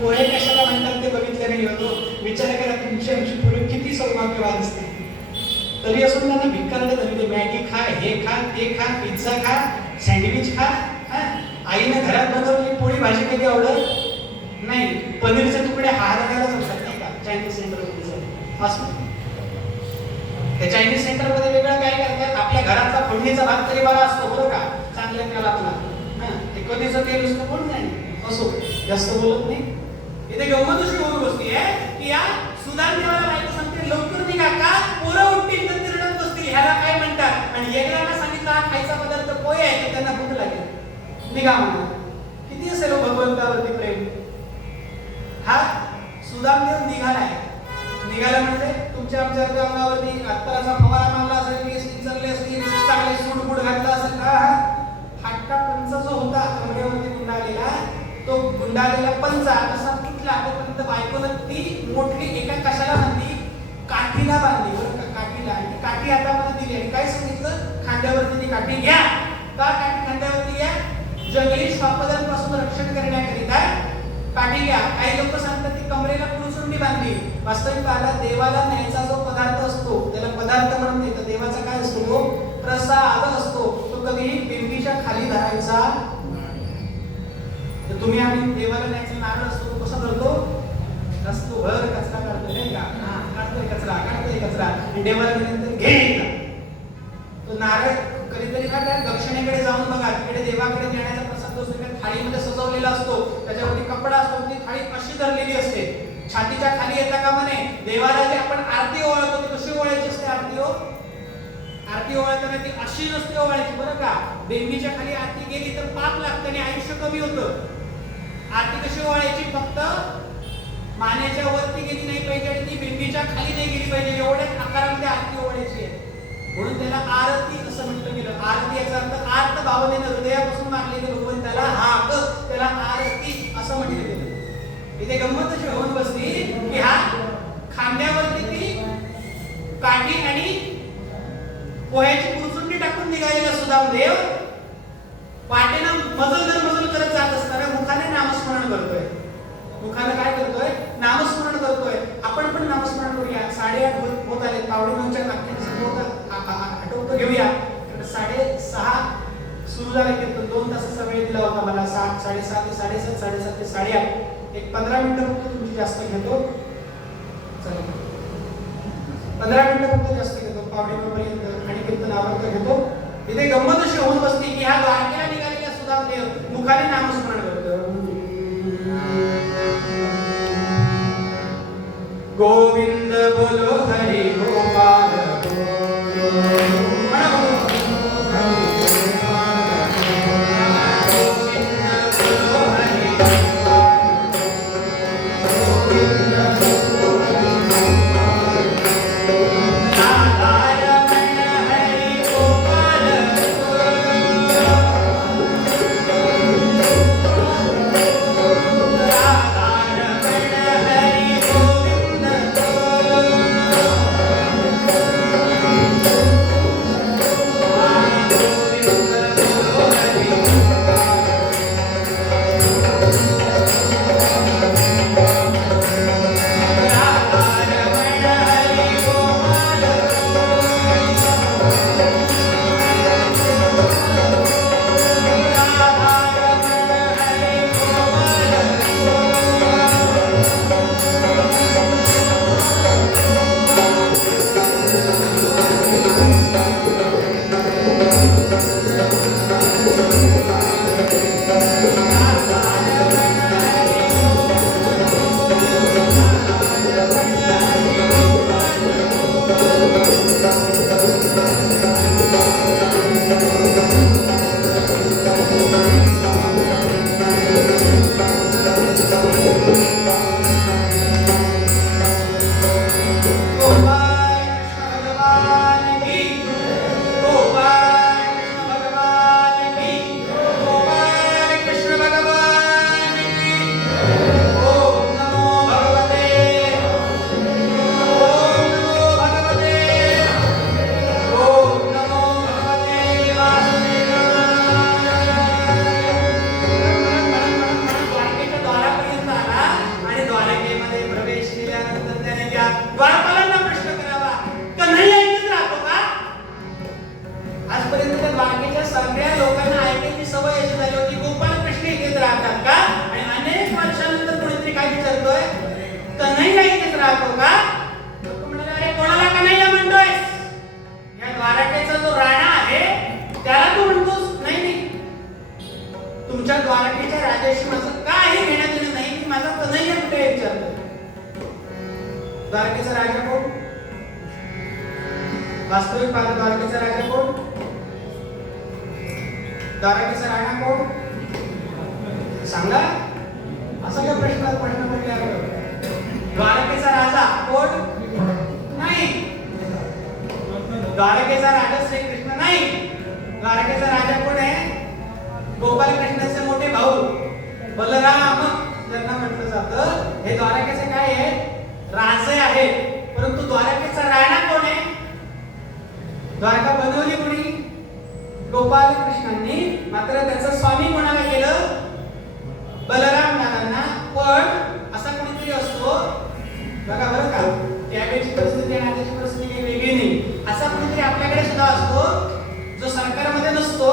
पोहे कशाला म्हणतात ते बघितले नाही होतो. विचार करा तुमची आमची पोरं किती सौभाग्यवान असते. तरी असून त्यांना भिक्कांड धरले. मॅगी खा, हे खा, ते खा, पिझ्झा खा, सँडविच खा. आईने घरात बनवलेली पोळी भाजी कधी आवडत नाही. पनीरचे तुकडे हारायला जातात नाही का चायनीज सेंटरमध्ये असं. त्या चायनीज सेंटरमध्ये वेगळं काय करतात? आपल्या घरातला फोडणीचा भात तरी बरा असतो बरं का, चांगल्या तेलातला. ते कधीचं तेल असतं कोण नाही असो, जास्त बोलत नाही. इथे गंमत अशी होऊन बसली आहे की या सुधारण्याला माहिती सांगते लवकर निघा. का? पोरं उठतील तर तिरडत बसतील. ह्याला काय म्हणतात? आणि एकदा सांगितलं खायचा पदार्थ पोहे आहे तर त्यांना भूक लागेल, निघा म्हणा. किती असेल भगवंतावरती प्रेम. हा सुदामदेव निघालाय. निघाला म्हणजे तुमच्या आमच्या अंगावरती अत्तराचा फवारा मारला असेल, केस विचारले असतील, चांगले सूट बूट घातला असेल का, फाटका पंच जो होता कमरेवरती गुंडाळलेला, तो गुंडाळलेला पंचा तसा तुटला. तोपर्यंत बायकोनं ती मोठी एका कशाला बांधली, काठीला बांधली. बरं काठीला. आणि काठी हातामध्ये दिली आणि काय सांगितलं, खांद्यावरती ती काठी घ्या. का काठी खांद्यावरती घ्या, जंगली श्वापदांपासून रक्षण करण्याकरिता काठी घ्या. काही लोक सांगतात ती कमरेला पुरुषुंडी बांधली. वास्तविक पाहता देवाला न्यायचा जो पदार्थ असतो त्याला पदार्थ म्हणत नाही, तर देवाचा काय असतो, तो प्रसाद असतो. तो कधीही बिंबीच्या खाली धरायचा. तर तुम्ही आम्ही देवाला न्यायचा नारळ असतो, तो कसा धरतो, असतो भर कचरा काढतो नाही का, काढतोय कचरा आणि देवाला नंतर घे. तो नारळ कधीतरी ना त्या दक्षिणेकडे जाऊन बघा, तिकडे देवाकडे नेण्याचा प्रसाद असतो, त्या थाळीमध्ये सजवलेला असतो, त्याच्यावरती कपडा असतो, ती थाळी अशी धरलेली असते, छातीच्या खाली येता कामा नये. देवाला जे आपण आरती ओवाळतो ती कशी ओवाळायची असते, आरती ओवाळताना ती अशी नसते ओवाळायची बरं का. बेंबीच्या खाली आरती गेली तर पाप लागतं आणि आयुष्य कमी होतं. आरती कशी ओवाळायची, फक्त मानेच्या वरती गेली नाही पाहिजे आणि ती बेंबीच्या खाली नाही गेली पाहिजे, एवढ्याच आकारामध्ये आरती ओवाळायची आहे. म्हणून त्याला आरती असं म्हटलं गेलं. आरती याचा अर्थ आर्त भावनेनं हृदयापासून मागलेलं भगवंताला हाक, त्याला आरती असं म्हटलं गेलं. इथे गंमत अशी होऊन बसली की हा खांद्यावरती ती काठी आणि पोह्याची पुरचुंडी टाकून निघालेला सुदामदेव वाटेनं मजल करत जात असताना मुखाने नामस्मरण करतोय. मुखाने काय करतोय, नामस्मरण करतोय. आपण पण नामस्मरण करूया. 8:30 होत आले, पावणे 9च्या आटोपतो घेऊया. 6:30 सुरू झाले कीर्तन. 2 तासाचा वेळ दिला होता मला. 7, 7:30 ते 7:30, 7:30 ते 8:30. एक 15 मिनिटं फक्त तुमची जास्त घेतो. चला 15 मिनिटं फक्त जास्त घेतो, पावणे 9 पर्यंत आणि कीर्तन आवडतं घेतो. इथे गंमत अशी होऊन बसली की हा द्वारकेला निघालेला सुदामदेव मुखाने नामस्मरण करतो. गोविंद बोलो हरी गोपाल द्वारकेच्या राजाशी माझं काही घेणं देणं नाही, मी माझा कन्हैया कुठे विचारतो. द्वारकेचा राजा कोण? वास्तविक पाहता द्वारकेचा राजा कोण? द्वारकेचा राणा कोण सांगा. असा काय प्रश्न पडला. द्वारकेचा राजा कोण नाही. द्वारकेचा राजा श्रीकृष्ण नाही. द्वारकेचा राजा कोण आहे. गोपाल कृष्णाचे मोठे भाऊ बलराम त्यांना म्हटलं जातं. हे द्वारकेचे काय आहे राजे आहेत. परंतु द्वारकेचा राणा कोण आहे. द्वारका बनवली कोणी गोपाल कृष्णांनी. मात्र त्याचं स्वामी कोणाला केलं बलराम दादांना. पण असा कोणीतरी असतो बघा बरं का. त्यावेळेची परिस्थिती आणि आताची परिस्थिती काही वेगळी नाही. असा कोणीतरी आपल्याकडे सुद्धा असतो जो सरकारमध्ये नसतो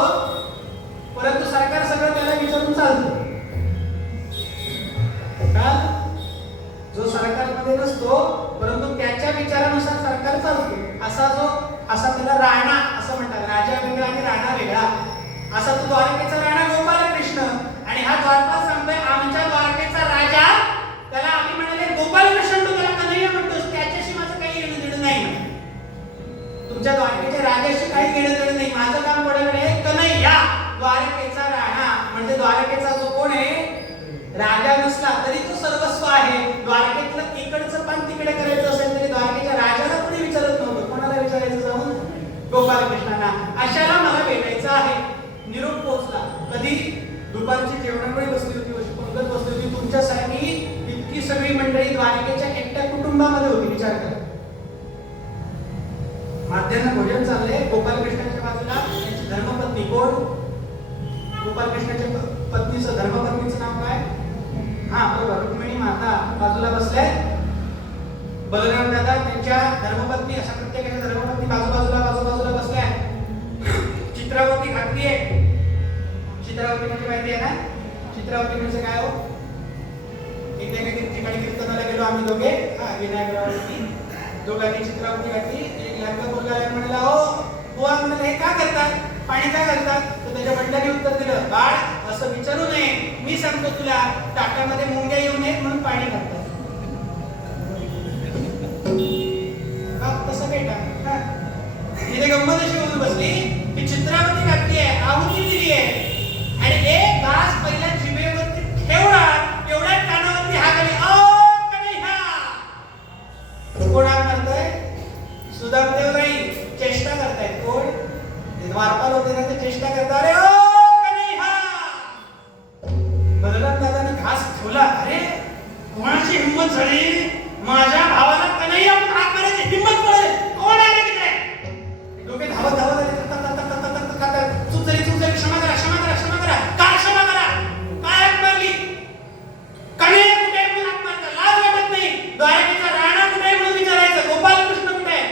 परंतु सरकार सगळं त्याला विचारून चालतं. जो सरकारमध्ये नसतो परंतु त्याच्या विचारानुसार सरकार चालतो. असा त्याला राणा असं म्हणतात. राजा वेगळा आणि राणा वेगळा. असा तो द्वारकेचा राणा गोपाल कृष्ण. आणि हा द्वारपाल सांगतोय आमच्या द्वारकेचा राजा. त्याला आम्ही म्हणाले गोपाल कृष्ण त्याला कन्हैया म्हणतोस. त्याच्याशी माझं काही घेणं देणं नाही. तुमच्या द्वारकेच्या राजाशी काही घेणं देणं नाही. माझं काम पडलं आहे कन्हैया द्वारकेचा राणा. म्हणजे द्वारकेचा जो कोण आहे राजा नसला तरी तो सर्वस्व आहे. द्वारकेतलं इकडचं पान तिकडे करायचं असेल तरी द्वारकेच्या राजाला कोणी विचारत नव्हतं. कोणाला विचारायचं जाऊन गोपाल कृष्णांना. अशाला मला भेटायचं आहे. निरोप पोहोचला. कधी दुपारची जेवणावेळी बसली होती अशी पंगत बसली होती. तुमच्यासाठी इतकी सगळी मंडळी द्वारकेच्या एकट्या कुटुंबामध्ये होती. विचार करा. माध्यान्ह भोजन चाललंय. गोपाल कृष्णाच्या बाजूला त्यांची धर्मपत्नी कोण गोपाल कृष्णाच्या पत्नीचं धर्मपत्नीचं नाव काय हा बरोबर रुक्मिणी माता बाजूला बसल्या. बलराम दादा त्यांच्या धर्मपत्नी अशा प्रत्येकाच्या धर्मपत्नी बाजूबाजूला बसल्या. चित्रावती घातली आहे. चित्रावती म्हणजे माहिती आहे ना. चित्रावती म्हणजे काय हो. एकदा ठिकाणी कीर्तनाला गेलो आम्ही दोघे विनायकरावती. दोघांनी चित्रावती घातली. एक लहानगा मुलगा म्हणाला हो बुवा म्हणाले हे का करतात पाणी का घालतात. तर त्याच्या वडिलांनी उत्तर दिलं बाळ असं विचारू नये. मी सांगतो तुला टाक्यामध्ये मुंग्या येऊ नयेत म्हणून पाणी घालतात. तसं बेटा इथे गंमत अशी होऊन बसली की चित्रावती घातली आहे आहुती दिली आहे आणि एक घास पहिल्या जिभेवरती ठेवणार एवढ्या कानावरती हा गेली कन्हैया. कोण हाक मारतोय सुदामदेव नाही. चेष्टा करतायत कोण द्वारपाल होते ना ते चेष्टा करतात. अरे ओ कन्हैया. बलराम दादाने घास ठेवला. अरे कोणाची हिंमत झाली माझ्या भावाला कन्हैया म्हणून हाक मारायची हिंमत पडली. कोण आहे तिकडे. लोके धावत आले. चूक झाली क्षमा करा काय क्षमा करा काय हाक मारली. कन्हैया कुठे आहे म्हणून हाक मारता लाज वाटत नाही. द्वारकेचा राणा कुठे आहे म्हणून विचारायचं. गोपाल कृष्ण कुठे आहे.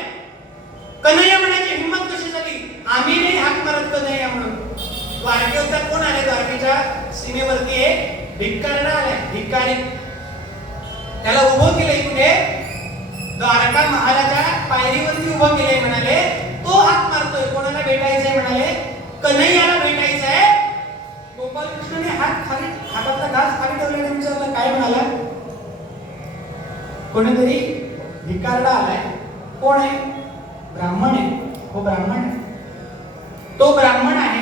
कन्हैया म्हणायची हिंमत कशी झाली. आम्ही नाही हाक मारत कन्हैया म्हणून. द्वारकेचा कोण आले द्वारकेच्या सीमेवरती एक भिक्कारणा आलाय. भिक्कारी त्याला उभं केलंय कुठे द्वारका महालाच्या पायरीवरती उभं केलंय. म्हणाले तो हाक मारतोय कोणाला भेटायचंय म्हणाले कन्हैयाला भेटायचंय. गोपाल कृष्णाने हातातला घास खाली ठेवल्याने विचारलं काय म्हणाला. कोणीतरी भिकारडा आलाय. कोण आहे ब्राह्मण आहे. हो ब्राह्मण आहे. तो ब्राह्मण आहे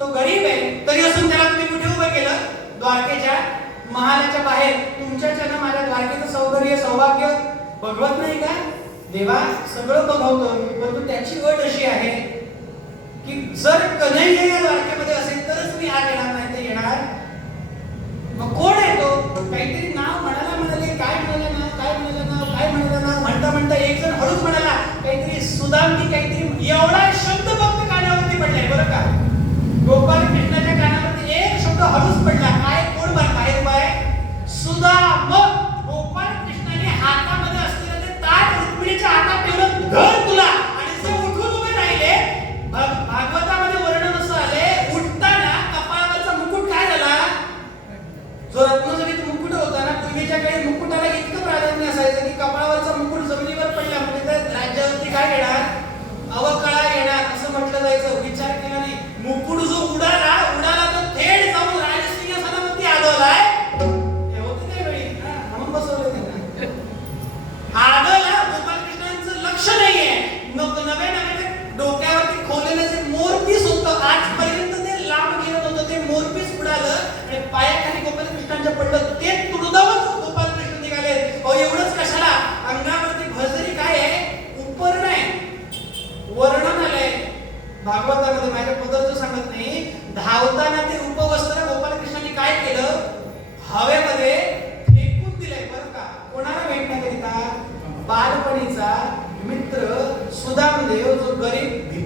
तो गरीब आहे तरी असून त्याला तुम्ही कुठे उभं केलं द्वारकेच्या महालाच्या बाहेर. तुमच्याच्यानं माझ्या द्वारकेचं सौंदर्य सौभाग्य बघवत नाही का. देवा सगळं बघवतो परंतु त्याची अट अशी आहे की जर कन्हैया या द्वारकेमध्ये असेल तरच मी आत येणार नाही ते येणार. मग कोण आहे तो. काहीतरी नाव म्हणाले काय म्हणाला नाव म्हणता एक जण हळूच म्हणाला काहीतरी सुदाम की काहीतरी एवढा शब्द फक्त कानावरती पडलाय बरं का. गोपाल कृष्णाच्या कानावरती एक शब्द हळूच पडला. काय कोण बाहेर उभा सुदाम. गोपाल कृष्णाने हातामध्ये असलेलं ते ताट रुक्मिणीच्या हातात ठेवलं. धर तुला. आणि जे उठून उभे राहिले भागवतामध्ये वर्णन असं आले उठताना कपाळावरचा मुकुट काय झाला. जो रत्नजडित मुकुट होता ना पूर्वीच्या काळी मुकुटाला इतकं प्राधान्य असायचं की कपाळावरचा मुकुट जमिनीवर पडला म्हणजे त्या राज्यावरती काय येणार अवकळा येणार असं म्हटलं जायचं. विचार केला नाही. मुकुट जो उडाला तो थेट जाऊन राजसिंहासनावरती आदवलाय. ते होते त्यावेळी म्हणून बसवलं त्यांना. आदवला गोपाल कृष्णांचं लक्ष नाहीये. नवे डोक्यावरती खोललेलं जे मोरपीस होतं आजपर्यंत ते लांब गेलं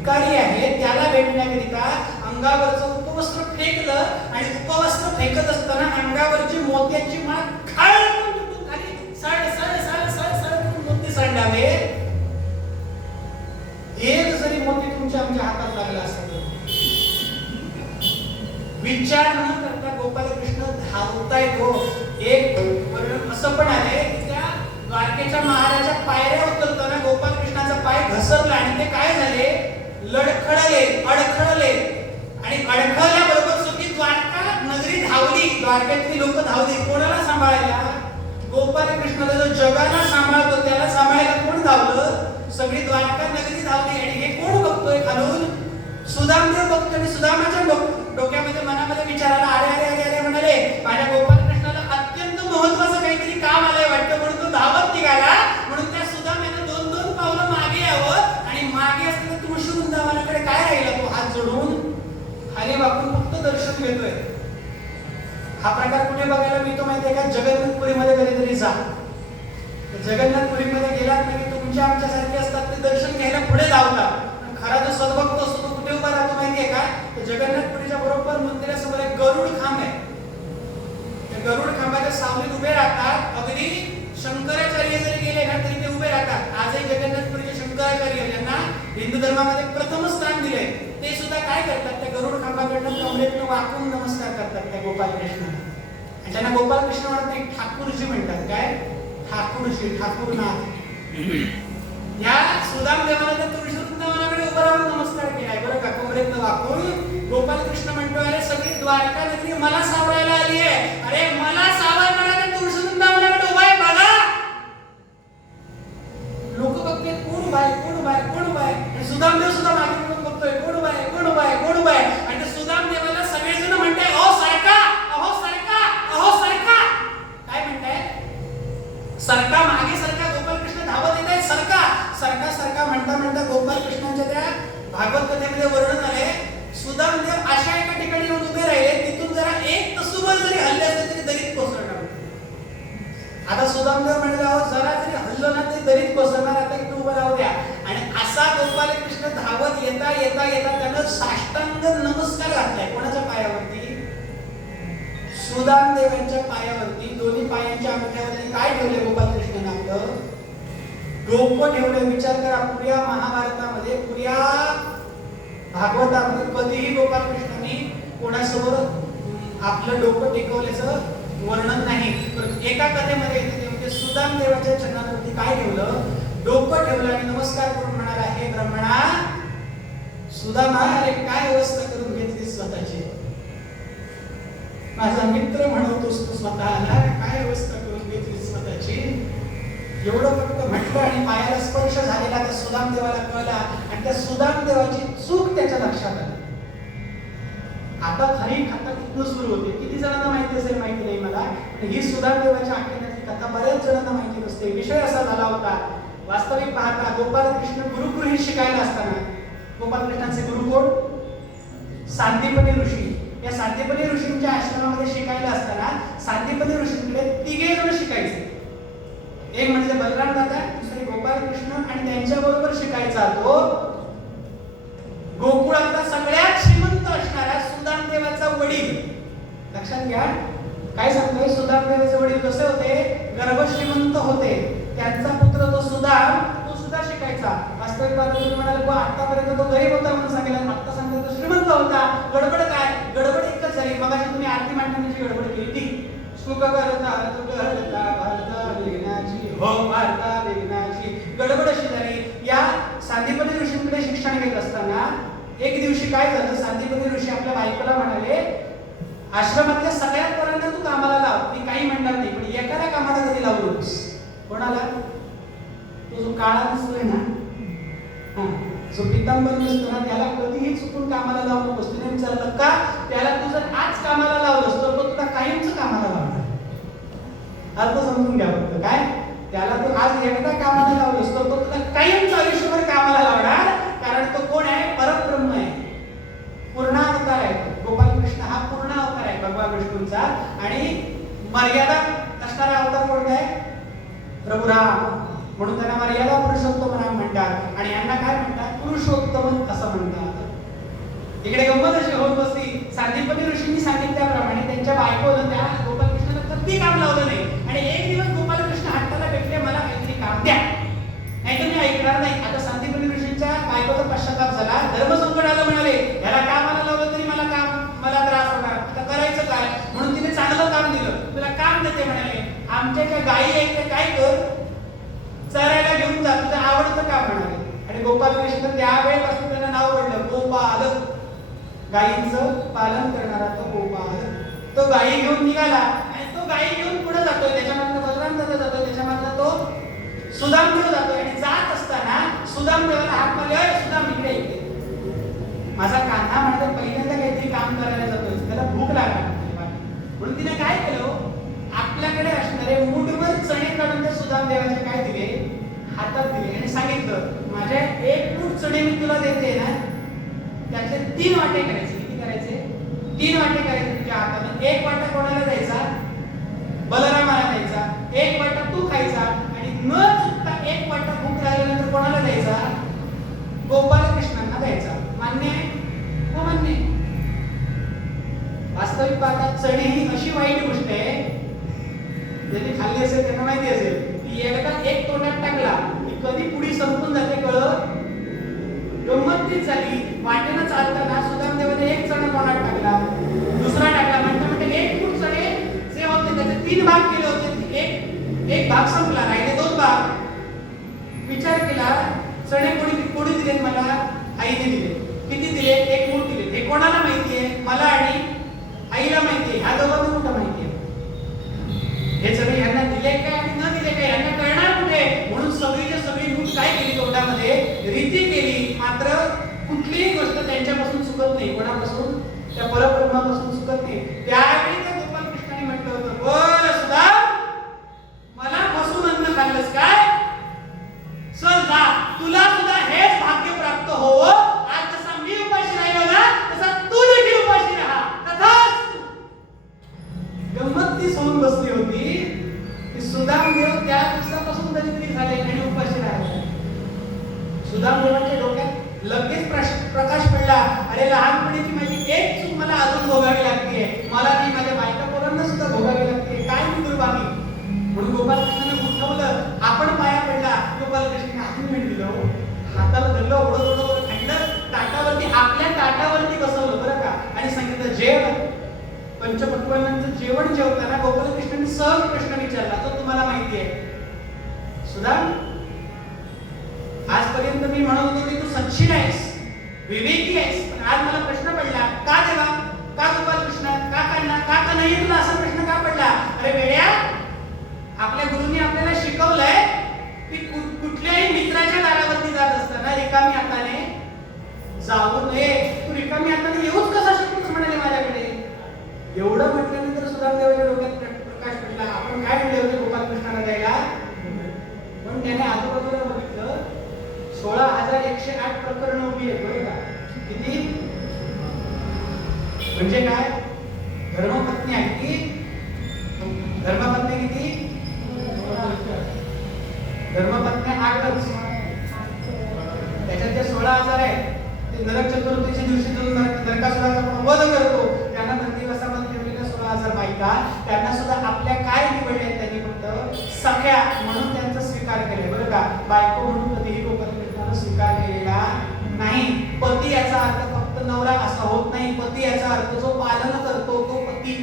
भिकारी आहे त्याला भेटण्याकरिता अंगावरचं उपवस्त्र फेकलं आणि उपवस्त्र फेकत असताना अंगावरची मोत्याची माळ खाली सड सड सड सड सड मोती सांडावे. एक जरी मोती तुमच्या आमच्या हातात लागला असता विचार न करता गोपालकृष्ण धावतायत हो. एक असं पण आहे की त्या द्वारकेच्या महाराजा पायऱ्या उतरताना गोपालकृष्णाचा पाय घसरला आणि ते काय झाले, लडखडले, अडखळले आणि अडखळल्याबरोबर सुद्धा द्वारका नगरी धावली. द्वारकेतली लोक धावली. कोणाला सांभाळायला? गोपालकृष्णाला जो जगाला सांभाळतो त्याला सांभाळायला कोण धावलं? सगळी द्वारका नगरी धावली. आणि हे कोण बघतोय खालून? सुदामदेव बघतोय. आणि सुदामाच्या डोक्यामध्ये मनामध्ये विचार आला, अरे अरे अरे अरे म्हणाले माझ्या गोपालकृष्णाला अत्यंत महत्वाचं काहीतरी काम आलंय वाटतं, म्हणून तो धावत निघाला. म्हणून त्या सुदामेनं 2-2 पावलं मागे यावं आणि मागे असलेल्या तुळशी वृंदावनाकडे काय राहिला तो हात जोडून खाली वाकून फक्त दर्शन घेतोय. हा प्रकार कुठे बघायला मिळतो माहितीये का? जगन्नाथपुरीमध्ये कधीतरी जा. जगन्नाथपुरीमध्ये गेलात नाही तुमच्या आमच्यासारखे असतात ते दर्शन घ्यायला पुढे धावतात. खरा जो सद्भक्त असतो तो कुठे उभा राहतो माहितीये का? जगन्नाथपुरीच्या बरोबर मंदिरासमोर एक गरुड खांब आहे. त्या गरुड खांबाच्या सावलीत उभे राहतात. अगदी शंकराचार्य जरी गेले ना तरी ते उभे राहतात. आजही जगन्नाथपुरीचे शंकराचार्य यांना हिंदू धर्मामध्ये प्रथम स्थान दिले. ते सुद्धा काय करतात, त्या गरुड खांबाकडनं कमरेतनं वाकून नमस्कार करतात त्या गोपालकृष्णाला. आणि त्यांना गोपालकृष्ण म्हणत नाही, ठाकूरजी म्हणतात. काय? ठाकूरजी, ठाकूरनाथ. या सुदाम देवाला त्या तुळशी वृंदावनाकडे उभं राहून नमस्कार केलाय बरं का, कमरेतनं वाकून. गोपालकृष्ण म्हणतो, अरे सगळी द्वारका नगरी मला सावरायला आली आहे. अरे मला सावराय मला त्या तुळशी वृंदावनाकडे उभा आहे बघा. लोक बघते कोण उभा आहे, कोण उभा आहे, कोण उभा आहे. आणि सुदामदेव सुद्धा मागे म्हणून बघतोय कोण उभा आहे, कोण उभा आहे, कोण उभा आहे. आणि त्या सुदामदेवाला सगळेजण म्हणताय, अहो सरका, अहो सरका, अहो सरका. काय म्हणताय? सरका, मागे सरका. गोपालकृष्ण धावत येत आहेत, सरका सरका सरका म्हणता म्हणता गोपालकृष्णाच्या त्या भागवत कथेमध्ये वर्णन आहे. सुदामदेव अशा एका ठिकाणी येऊन उभे राहिले, तिथून जरा एक तसुबल जरी हल्ले असते तरी दरीत कोसळणार. आता सुदामदेव म्हणले, अहो जरा जरी हल्लो ना तरी दरीत कोसळणार, आता इथे उभं राहू द्या. आणि असा गोपालकृष्ण धावत येता येता येता त्यानं साष्टांग नमस्कार घातलाय. कोणाच्या पायावरती? सुदामदेवांच्या पायावरती. दोन्ही पायांच्या अंगठ्यावरती काय ठेवले गोपालकृष्णानं? आपलं डोकं ठेवलं. विचार करा, पुऱ्या महाभारतामध्ये, पुऱ्या भागवतामध्ये कधीही गोपालकृष्णांनी कोणासमोर आपलं डोकं टेकवल्याचं वर्णन नाही. पण एका कथेमध्ये येते, सुदाम देवाच्या चरणावरती काय ठेवलं? डोकं ठेवलं आणि नमस्कार करून म्हणाला, हे ब्राह्मणा सुदामा, अरे काय अवस्था करून घेतली स्वतःची. माझा मित्र म्हणतोस तू स्वतःला, काय अवस्था करून घेतली स्वतःची. एवढं फक्त म्हटलं आणि पायाला स्पर्श झालेला त्या सुदाम देवाला कळला. आणि त्या सुदाम देवाची चूक त्याच्या लक्षात आली. आता खरी कथा कुठून सुरू होते, किती जणांना माहिती असेल माहिती नाही मला. ही सुदाम देवाच्या आख्यानातली कथा बऱ्याच जणांना माहिती नसते. विषय असा झाला होता, वास्तविक पाहता गोपालकृष्ण गुरुगृहीत शिकायला असताना, गोपालकृष्णांचे गुरु कोण? सांदीपनी ऋषी. या सांदीपनी ऋषींच्या आश्रमामध्ये शिकायला असताना सांदीपनी ऋषींकडे 3 जण शिकायचे. एक म्हणजे बलराम दादा, दुसरे गोपालकृष्ण आणि त्यांच्या बरोबर शिकायचा तो गोकुळातला सगळ्यात श्रीमंत असणारा सुदामदेवाचा वडील. लक्षात घ्या काय सांगतोय. सुदामदेवाचे वडील कसे होते? गर्भश्रीमंत होते. त्यांचा पुत्र तो सुदाम, तो सुद्धा शिकायचा. वास्तविक पाहता तुम्ही म्हणाले आतापर्यंत तो गरीब होता म्हणून सांगितलं, आता सांगतो तो श्रीमंत होता. गडबड काय? गडबड एकच झाली. मगाशी तुम्ही आरती मांडण्याची गडबड केली ती सुख करता तू करता भारता विघ्नाची, हो भारता विघ्नाची. गडबड अशी झाली. या सांदीपनी ऋषींकडे शिक्षण घेत असताना एक दिवशी काय झालं, सांदीपनी ऋषी आपल्या बायकोला म्हणाले, आश्रमातल्या सगळ्या पोरांना तू कामाला लाव. मी काही म्हणणार नाही, पण एखाद्या कामाला कधी लावू नकोस. कोणाला? तो जो काळा नसतोय ना, जो पितांबर नसतो ना, त्याला कधीही चुकून कामाला लावू नकोस. तिने विचारलं का? त्याला तू जर आज कामाला लावलंस तर तो तुला कायमच कामाला लावणार. अर्थ समजून घ्या फक्त. काय? त्याला तू आज एकदा कामाला लावलंस तर तो तुला कायमच आयुष्यभर कामाला लावणार. कारण तो कोण आहे? परब्रह्म आहे, पूर्णावतार आहे. गोपालकृष्ण हा पूर्ण अवतार आहे भगवान विष्णूंचा. आणि मर्यादा असणारा अवतार कोणता आहे? प्रभू राम. म्हणून त्यांना मर्यादा पुरुषोत्तम राम म्हणतात आणि यांना काय म्हणतात, पुरुषोत्तम असं म्हणतात. इकडे गंमत अशी होत बसली, सांदीपनी ऋषींनी सांगितल्याप्रमाणे त्यांच्या बायकोनं त्या गोपालकृष्णाला कधी काम लावलं नाही आणि एक दिवस गोपालकृष्ण हट्टाला भेटले, मला काहीतरी काम द्या, नाही तर मी ऐकणार नाही. आता सांदीपनी ऋषींच्या बायकोचा पश्चाताप झाला, धर्मसंकट आलं, म्हणाले ह्याला कामाला लावलं तरी मला त्रास होणार, आता करायचं काय, म्हणून तिने चांगलं काम दिलं, तुला काम देते म्हणाले, आमच्या ज्या गायी आहेत त्या काय कर, चरायला घेऊन जा, तुझं आवडतं काम म्हणाले. आणि गोपालकृष्ण त्यावेळेपासून त्यांना नाव पडलं गोपालक, गायींचं पालन करणारा तो गोपाल. तो गायी घेऊन निघाला आणि तो गायी घेऊन पुढे जातोय, त्याच्यामधला बलराम दादा जातोय, त्याच्यामधला तो सुदामदेव जातोय आणि जात असताना सुदामदेवाला हाक मारले, सुदाम इकडे येते. माझा कान्हा म्हणजे पहिल्यांदा काहीतरी काम करायला जातोय, त्याला भूक लागली म्हणून तिने काय केलं, आपल्याकडे असणारे मूठभर चणे काढून त्या सुदामदेवाचे काय दिले, हातात दिले आणि सांगितलं, माझे एक मूठ चणे मी तुला देते ना, त्यातले 3 वाटे करायचे. किती करायचे? 3 वाटे करायचे तुझ्या हाताने. एक वाटा कोणाला द्यायचा, बलरामाला द्यायचा, एक वाटा तू खायचा आणि न चुकता एक वाटा भूक लागल्यानंतर कोणाला द्यायचा, गोपालकृष्णांना द्यायचा. मान्य आहे? हो मान्य आहे. वास्तविक पाहता चणे ही अशी वाईट गोष्ट आहे, ज्यांनी खाल्ली असेल त्यांना माहिती असेल की एकदा एक तोंडात टाकला की कधी पुढी संपून जाते कळत. गंमत तीच झाली, वाटेनं चालताना सुदामदेवाने एक चणा तोंडात टाकला, दुसरा टाकला, म्हणता एक फूट चणे जे होते त्याचे 3 भाग केले होते, एक भाग संपला, राहिले 2 भाग. विचार केला, चणे कोणी दिलेत मला, आईने दिले. किती दिले? 1 मूठ दिले. हे कोणाला माहितीये, मला आणि आईला माहितीये, ह्या दोघांना कुठं माहितीये हे चणे यांना दिले काय आणि न दिले काय, यांना कळणार कुठे. म्हणून सगळीच्या सगळी मूठ काय केली, तोंडामध्ये रीती केली. मात्र कुठलीही गोष्ट त्यांच्यापासून चुकत नाही, कोणापासून, त्या परब्रह्मापासून चुकत नाही. त्यावेळी त्या गोपालकृष्णाने म्हटलं होतं, बोल सुद्धा मला फसून अन्न खाल्लंस काय, चल जा, तुला सुद्धा हेच भाग्य प्राप्त होवं. आज जसा मी उपाशी राहिलो ना, तसा तू देखील उपाशी राहा, तथास्तु. गंमत ती होऊन बसली होती की सुदामदेव त्या दिवसापासून कधीतरी झाले आणि उपाशी राहिले. सुदामदेवाच्या डोक्यात लगेच प्रकाश पडला, अरे लहानपणीची माझी एक चूक मला अजून भोगावी लागते, मला नाही माझ्या बायका पोरांना सुद्धा भोगावी लागते, काय मी दुर्भागी. म्हणून गोपालकृष्णाने उठवलं, आपण पाया पडला, गोपालकृष्णाने हातून भेट दिलं, हाताला धरलं, ओढत खाल्लं, ताटावरती आपल्या ताटावरती बसवलं बरं का, आणि सांगितलं जेवण. पंचपक्वान्नांचं जेवण जेवताना गोपालकृष्णाने सहज प्रश्न विचारला, तो तुम्हाला माहिती आहे सुदाम, आजपर्यंत मी म्हणत होतो की तू सच्चिन आहेस, विवेकी आहेस, पण आज मला प्रश्न पडला, का देवा, का गोपालकृष्ण, का नाही तुला असा प्रश्न का पडला. अरे वेड्या, आपल्या गुरुनी आपल्याला शिकवलंय की कुठल्याही मित्राच्या दारावरती जात असताना रिकामी हाताने जाऊ नये. तू रिकामी हाताने येऊच कसा शकतोस म्हणाले माझ्याकडे. एवढं म्हटल्यानंतर सुदामदेवाच्या डोक्यात प्रकाश पडला, आपण काय म्हणले होते गोपालकृष्णाला द्यायला. पण त्याने आजूबाजूला बघितलं, 16,108 प्रकरणं उभी आहेत बरं का. किती म्हणजे काय, धर्मपत्नी आहे किती, धर्मपत्नी किती, धर्मपत्नी 8च, त्याच्यात जे 16,000 आहेत ते नरक चतुर्थीच्या दिवशी जो नरकासुराचा आपण वध करतो, त्यांना बंदिवासामध्ये ठेवलेल्या 16,000 बायका, त्यांना सुद्धा आपल्या काय निवडल्या त्यांनी फक्त सख्या म्हणून त्यांचा स्वीकार केलाय बरं का. बायको म्हणून कधीही गोपालकृष्णाने स्वीकार केलेला नाही. पती याचा अर्थ फक्त नवरा असा होत नाही, पती याचा अर्थ जो पालन करतो तो पती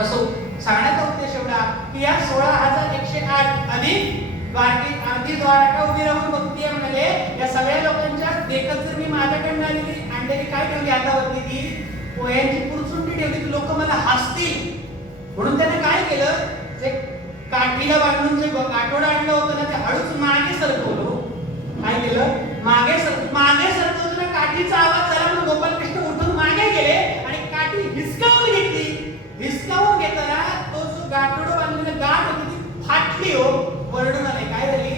असो. सांगण्याचा उद्देश एवढा की या 16,108 अधिक अर्धी द्वारका उभी राहून बघतीये म्हणाले, या सगळ्या लोकांच्या देखत जर मी माझ्याकडनं आणलेली काय ठेवली हातावरती, ती पोह्यांची पुरचुंडी ठेवली, की लोक मला हसतील. म्हणून त्याने काय केलं, जे काठीला बांधून जे काठोडं आणलं होतं ना, ते हळूच मागे सरकवलं. काय केलं, मागे सरकवलं, काठीचा आवाज झाला म्हणून गोपालकृष्ण उठून मागे गेले आणि काठी हिसकावून घेतली. हिसकावून घेताना तो जो गाठोडं बांधलेलं गाठ होती ती फाटली. हो, वर्णन आले, काय झाली,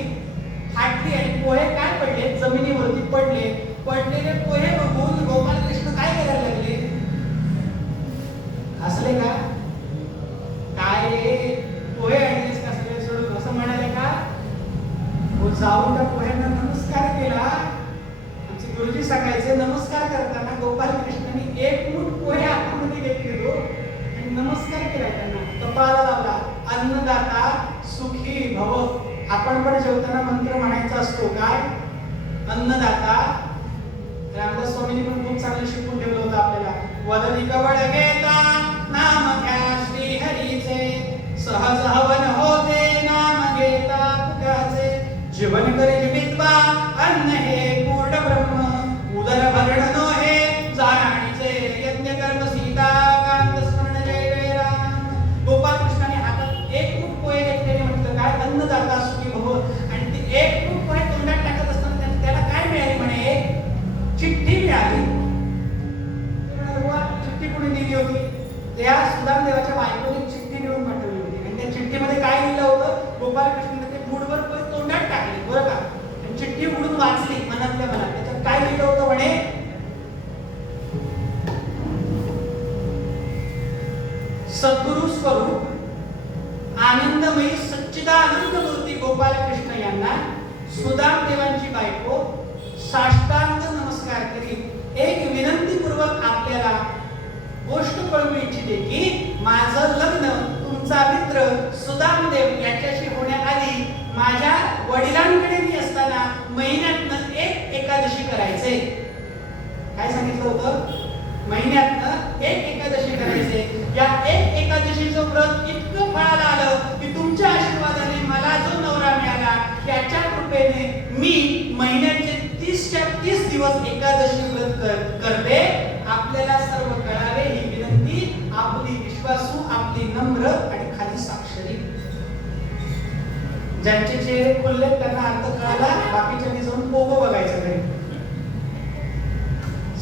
फाटली आणि पोहे काय पडले, जमिनीवरती पडले. पडलेले पोहे बघून गोपालकृष्ण काय करायला लागले, हसले का, काय पोहे आणलेस का सगळे सोडून, असं म्हणाले का. पोह्यांना नमस्कार केला. आमचे गुरुजी सांगायचे नमस्कार करताना गोपाल कृष्णाने एक मूठ पोहे हातामध्ये घेतले तो आणि नमस्कार केला, त्यांना कपाळाला लावला. अन्नदाता सुखी भव. आपण पण जेवताना मंत्र म्हणायचा असतो काय? अन्नदाता. रामदास स्वामींनी पण खूप चांगलं शिकवून ठेवलं होतं आपल्याला. वदनी कवळ घेता नाम घ्या श्री हरीचे, सहज हवन होते नाम घेता तुझ्याचे. जीवन करी विद्वा अन्न हे पूर्ण ब्रह्म, उदर भरण नो हे जाणीचे. यज्ञ कर्म सीता कांत स्मरण जय जय राम. गोपाल कृष्णाने हातात एक मूठ पोहे घेतलेले, म्हटलं काय? अन्नदाता सुखी भव. आणि ते एक मूठ पोहे तोंडात टाकत असताना त्याला काय मिळाली म्हणे? चिठ्ठी मिळाली. चिठ्ठी कोणी दिली होती? त्या सुदामदेवाच्या बायकोने चिठ्ठी लिहून पाठवली होती. आणि त्या चिठ्ठीमध्ये काय लिहिलं होतं? गोपाल कृष्णाने ते मूठभर पोहे तोंडात टाकले, बरं का? आणि चिठ्ठी उडून वाचली मनातल्या मनात. त्याच्यात काय लिहिलं होतं म्हणे? सद्गुरु स्वरूप आनंदमयी सच्चिदानंद मूर्ती गोपाल कृष्ण यांना सुदामदेवांची बायको साष्टांग नमस्कार करी एक विनंतीपूर्वक आपल्याला गोष्ट कळवू इच्छिते की माझं लग्न तुमचा मित्र सुदामदेव याच्याशी होण्याआधी माझ्या वडिलांकडे मी असताना महिन्यातनं एक एकादशी करायचे. काय सांगितलं होतं? महिन्यातनं एक एकादशी करायचे. या एक एकादशीचं व्रत इतकं फळाला आलं की तुमच्या आशीर्वादाने मला जो नवरा मिळाला त्याच्या कृपेने मी महिन्याचे 30च्या 30 दिवस एकादशी व्रत करते. आपल्याला सर्व कळावे ही विनंती. आपली विश्वासू, आपली नम्र आणि खाली साक्षरी. ज्यांचे चेहरे खुलले त्यांना अर्थ कळाला. बाकीच्यांनी जाऊन पोगो बघायचं घरी.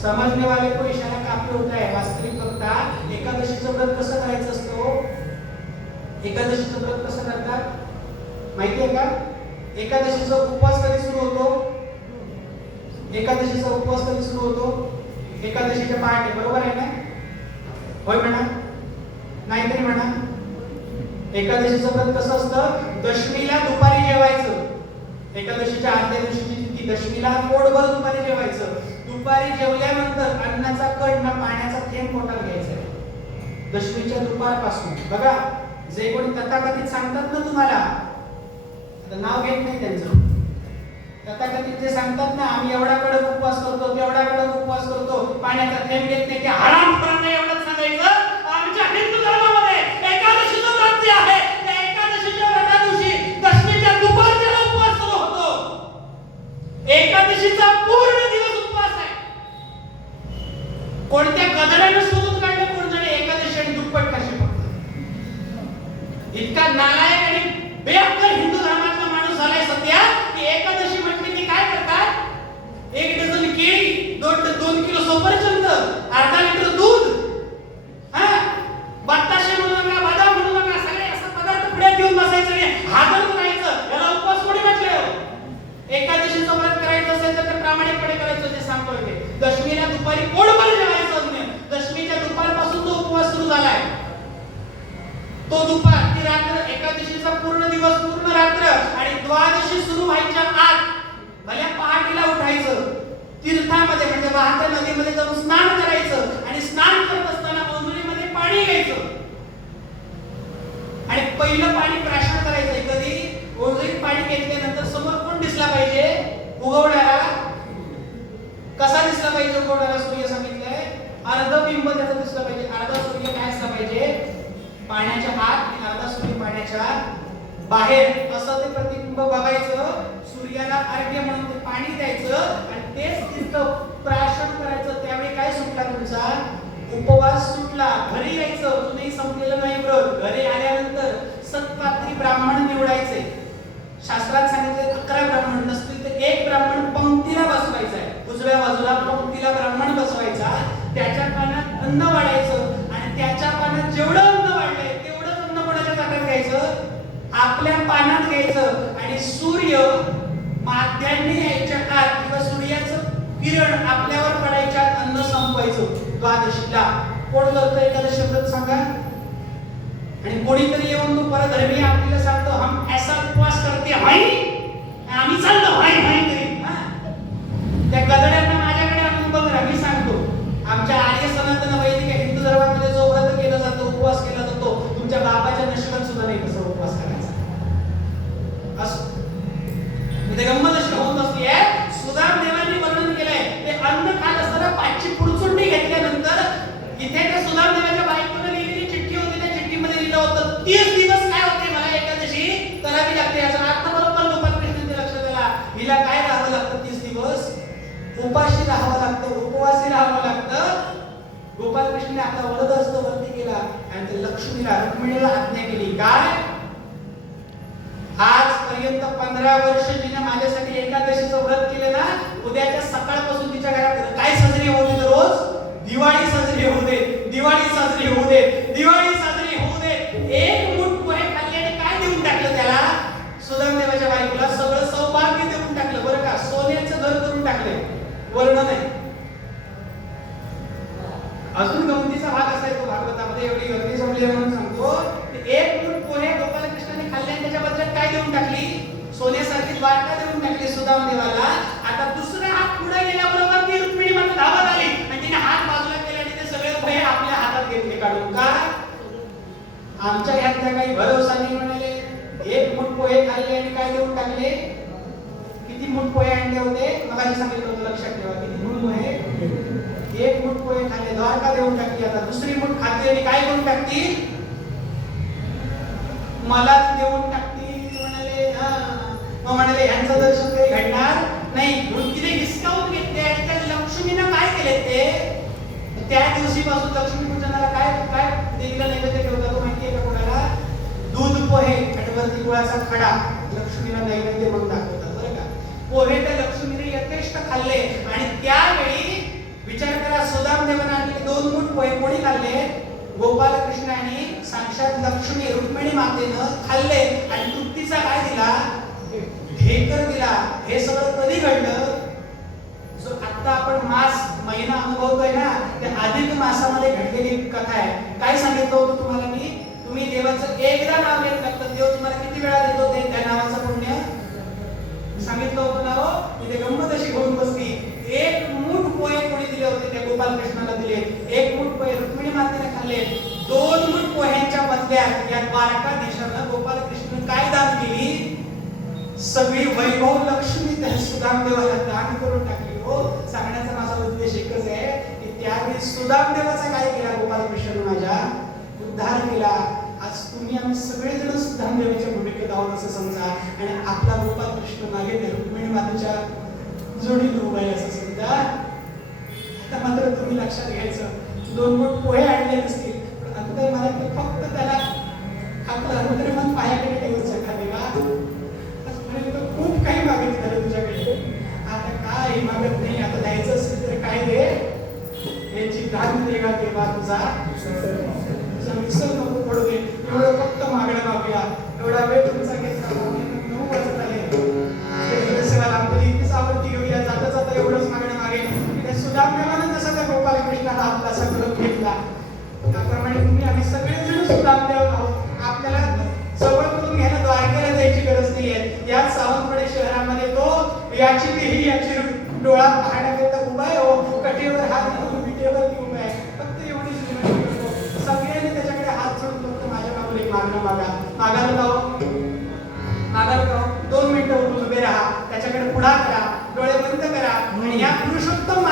समझने वाले को इशारा काफी होता है. वास्तविक बघता एकादशीचं व्रत कसं करायचं असतो? एकादशीचं व्रत कसं करतात माहिती आहे का? एकादशीचा उपवास कधी सुरू होतो? एकादशीचा उपवास कधी सुरू होतो? एकादशीच्या पहाटे, बरोबर आहे ना? होय म्हणा, नाहीतरी म्हणा. एकादशीचं व्रत कसं असतं? दशमीला दुपारी जेवायचं. एकादशीच्या आदल्या दिवशीची ती दशमीला पोटभर दुपारी जेवायचं. दुपारी जेवल्यानंतर अन्नाचा कड ना पाण्याचा थेंब पोटात घ्यायचा. दशमीच्या दुपारपासून बघा, जे कोणी तथाकथित सांगतात ना तुम्हाला, आता नाव घेत नाही त्यांचं, तथाकथित जे सांगतात ना आम्ही एवढा कडक उपवास करतो, तेवढा कडक उपवास करतो, पाण्याचा थेंब घेत नाही, ते हरामखोरांना एवढंच सांगायचं आमच्या हिंदू धर्मामध्ये एकादशीचं व्रत जे आहे त्या एकादशीच्या व्रता दिवशी दशमीच्या दुपारच्या उपवास सुरू होतो. एकादशीचा पूर्ण दिवस उपवास आहे. कोणत्या गदड्यानं शोधून काढलं कोण जाणे एकादशी आणि दुप्पट कशी पडतात. इतका नालायक आणि बेअक्कल हिंदू धर्मातला माणूस झालाय सध्या की एकादशी म्हटली की काय करतात? 1 डझन केळी, 2 किलो सफरचंद, अर्धा लिटर दूध, बत्ताशे म्हणू नका, बदाम म्हणू नका, सगळे असं पदार्थ पुढे घेऊन बसायचं आणि हादर करायचं. याला उपवास कोणी म्हटलं? एकादशीचं व्रत करायचं असेल तर ते प्रामाणिकपणे करायचं जे सांगतोय ते. दशमीला दुपारी पोटभर जेवायचं. दशमीच्या दुपारपासून तो उपवास सुरू झालाय. तो दुपार, ती रात्र, एकादशीचा पूर्ण दिवस, पूर्ण रात्र आणि द्वादशी सुरू व्हायच्या आत भल्या पहाटेला उठायचं. तीर्थामध्ये म्हणजे वाहत्या नदीमध्ये जाऊन स्नान करायचं आणि स्नान करत असताना ओंजळीमध्ये पाणी घ्यायचं आणि पहिलं पाणी प्राशन करायचं. कधी? ओंजळीत पाणी घेतल्यानंतर समोर कोण दिसला पाहिजे? उगवणारा. कसा दिसला पाहिजे उगवणारा सूर्य? सांगितलंय अर्धबिंब त्याचा दिसला पाहिजे. अर्धा सूर्य काय असला पाहिजे? पाण्याच्या आत आणि अर्धा सूर्य पाण्याच्या बाहेर. असं ते प्रतिबिंब बघायचं. सूर्याला अर्घ्य म्हणून ते पाणी द्यायचं आणि तेच तिथं प्राशन करायचं. त्यावेळी काय सुटला तुमचा? उपवास सुटला. घरी यायचं. अजूनही संपलेलं नाही व्रत. घरी आल्यानंतर सत्पात्री ब्राह्मण निवडायचे. शास्त्रात सांगितले 11 ब्राह्मण नसतील तर एक ब्राह्मण पंक्तीला बसवायचा आहे. उजव्या बाजूला पंक्तीला ब्राह्मण बसवायचा. त्याच्या पानात अन्न वाढायचं आणि त्याच्या पानात जेवढं अन्न वाढलंय तेवढंच अन्न कोणाच्या ताटात घ्यायचं? आपल्या पानात घ्यायचं. आणि सूर्य माध्यान्ही यायच्या आत किंवा सूर्याचं किरण आपल्यावर पडायच्या आत अन्न संपवायचं. द्वादशीला कोण करतं एकादशी व्रत सांगा? आणि कोणीतरी येऊन तो परधर्मी आपल्याला सांगतो हम ऐसा उपवास करते हैं, आम्ही चाललो हाय हाय करीत. त्या गदड्यांना माझ्याकडे आणून बघा. मी सांगतो आमच्या आर्य सनातन वैदिक हिंदू धर्मामध्ये जो व्रत केला जातो, उपवास केला जातो, तुमच्या बापाच्या नशिबात सुद्धा नाही तसा उपवास करायचा. असं ते गंमत अशी होत असते. सुदाम देवांनी वर्णन केलंय ते अन्न खात असताना पाचची पुरचुंडी घेतल्यानंतर इथे त्या सुदाम देवाच्या बायकोने लिहिलेली चिठ्ठी होती. त्या चिठ्ठीमध्ये लिहिलं होतं 30 दिवस काय होते मला एकादशी करावी लागते. याचा अर्थ बरोबर गोपालकृष्णांच्या लक्षात आला. हिला काय राहावं लागतं 30 दिवस? उपाशी राहावं लागतं, उपवासी राहावं लागतं. गोपालकृष्णाने आपला वरदहस्त वरती केला आणि ते लक्ष्मीला रुक्मिणीला आज्ञा केली. काय? आजपर्यंत 15 वर्ष जिने माझ्यासाठी एकादशीचं व्रत केले ना, उद्याच्या सकाळपासून तिच्या घरात काय साजरी होऊ दे? रोज दिवाळी साजरी होऊ दे, दिवाळी साजरी होऊ दे, दिवाळी साजरी होऊ दे. एक मूठ पोहे खाल्ले आणि काय देऊन टाकलं त्याला? सुदाम देवाच्या बायकोला सगळं सौभाग्य देऊन टाकलं. बरं का, सोन्याचं घर करून टाकले. वर्णन आहे. अजून गमतीचा भाग असा आहे तो भागवतामध्ये, एवढी गर्दी जमली म्हणून सांगतो. एक मूठ पोहे गोपालकृष्णाने खाल्ले आणि त्याच्या बदल्यात काय देऊन टाकली? सोन्यासारखी द्वारका देऊन टाकली सुदाम देवाला. आता दुसरा हात पुढे गेल्याबरोबर ती रुक्मिणी माता धावत आली आणि तिने हात बाजूला केले आणि ते सगळे पोहे आपल्या हातात घेतले काढून. का? आमच्या ह्यातल्या काही भरोसा नाही म्हणाले. एक मूठ पोहे खाल्ले आणि काय देऊन टाकले? किती मूठ पोहे आणले होते? मगाशी सांगितलं होतं, लक्षात ठेवा. किती मूठ पोहे? एक मूठ पोहे खाल्ले, द्वारका देऊन टाकली. आता दुसरी मूठ खाते आणि काय करून टाकती? मलाच देऊन टाकती म्हणाले. मग म्हणाले ह्यांचं दर्शन काही घडणार नाही. वृत्तीने हिसकावून घेतले आणि त्या लक्ष्मीनं काय केले ते? त्या दिवशीपासून लक्ष्मी पूजनाला काय काय देवीला नैवेद्य ठेवतात तो माहिती आहे का कोणाला? दूध पोहे आणि वरती गुळाचा खडा लक्ष्मीला नैवेद्य म्हणून दाखवतात. बरं का, पोहे त्या लक्ष्मीने यथेष्ट खाल्ले आणि त्यावेळी विचार करा, सुदाम देवाने आणलेले 2 मूठ पोहे कोणी खाल्ले? गोपालकृष्णाने साक्षात लक्ष्मी रुक्मिणी मातेनं खाल्ले आणि तृप्तीचा काय दिला? ढेकर दिला. हे सगळं कधी घडलं? जो आता आपण मास महिना अनुभवतोय ना, त्या अधिक मासामध्ये घडलेली कथा आहे. काय सांगितलं होतं तुम्हाला मी? तुम्ही देवाचं एकदा नाव घेतलं तर देव तुम्हाला किती वेळा देतो ते त्या नावाचं पुण्य? सांगितलं होतं ना हो. तिथे गंमत अशी होऊन बसली. 1 मूठ पोहे कोणी दिले होते? त्या गोपालकृष्णाला दिले. 1 मूठ पोहे रुक्मिणी मातेने खाल्ले. 2 मूठ पोह्यांच्या बदल्यात या द्वारकाधीशानं गोपालकृष्ण काय दान केली? सगळी वैभव लक्ष्मी त्या सुदाम देवाला दान करून टाकली. हो, सांगण्याचा माझा उद्देश एकच आहे की त्यावेळी सुदाम देवाचा काय केला गोपालकृष्ण? माझ्या उद्धार केला. आज तुम्ही आम्ही सगळेजण सुदाम देवाच्या भूमिकेत आहोत असं समजा आणि आपला गोपालकृष्ण मागे त्या रुक्मिणी मातेच्या जोडीत उभा आहे असं समजा. आता मात्र तुम्ही लक्षात घ्यायचं, 2 मूठ पोहे आणले नसतील पण अंतर मला फक्त त्याला आपलं अंतर्मन पायाकडे ठेवायचं का देवा? खूप काही मागितलं झालं तुझ्याकडे. आता काय मागत नाही. आता द्यायचं असेल तर काय दे? याची दान दे का देवा तुझा मिक्सर नको पडू दे. एवढं फक्त मागणं मागूया. एवढा वेळ तुमचा घेतला. 9 वाजत आले. सेवा लागली तीच आवडती घेऊया. जाता जाता एवढंच मागणं मागेल. त्या सुदाम देवानं जसा त्या गोपालकृष्णाला आपला संकल्प घेतला त्याप्रमाणे तुम्ही आम्ही सगळेजण सुदाम देव आहोत. आपल्याला जवळ करून घ्यायला द्वारकेला जायची गरज नाहीये. या सावंतवाडी शहरामध्ये तो याची तेही याची डोळा पाहण्याकरता उभा आहे. हो, कटेवर हात घेऊन विटेवरती उभा आहे. फक्त एवढीच विनंती करतो, सगळ्यांनी त्याच्याकडे हात जोडून फक्त माझ्या मागून एक मागणं मागा. मागायला लाव, मागायला लाव. 2 मिनिटं उभे राहा. त्याच्याकडे पुढा करा, डोळे बंद करा आणि या पुरुषोत्तम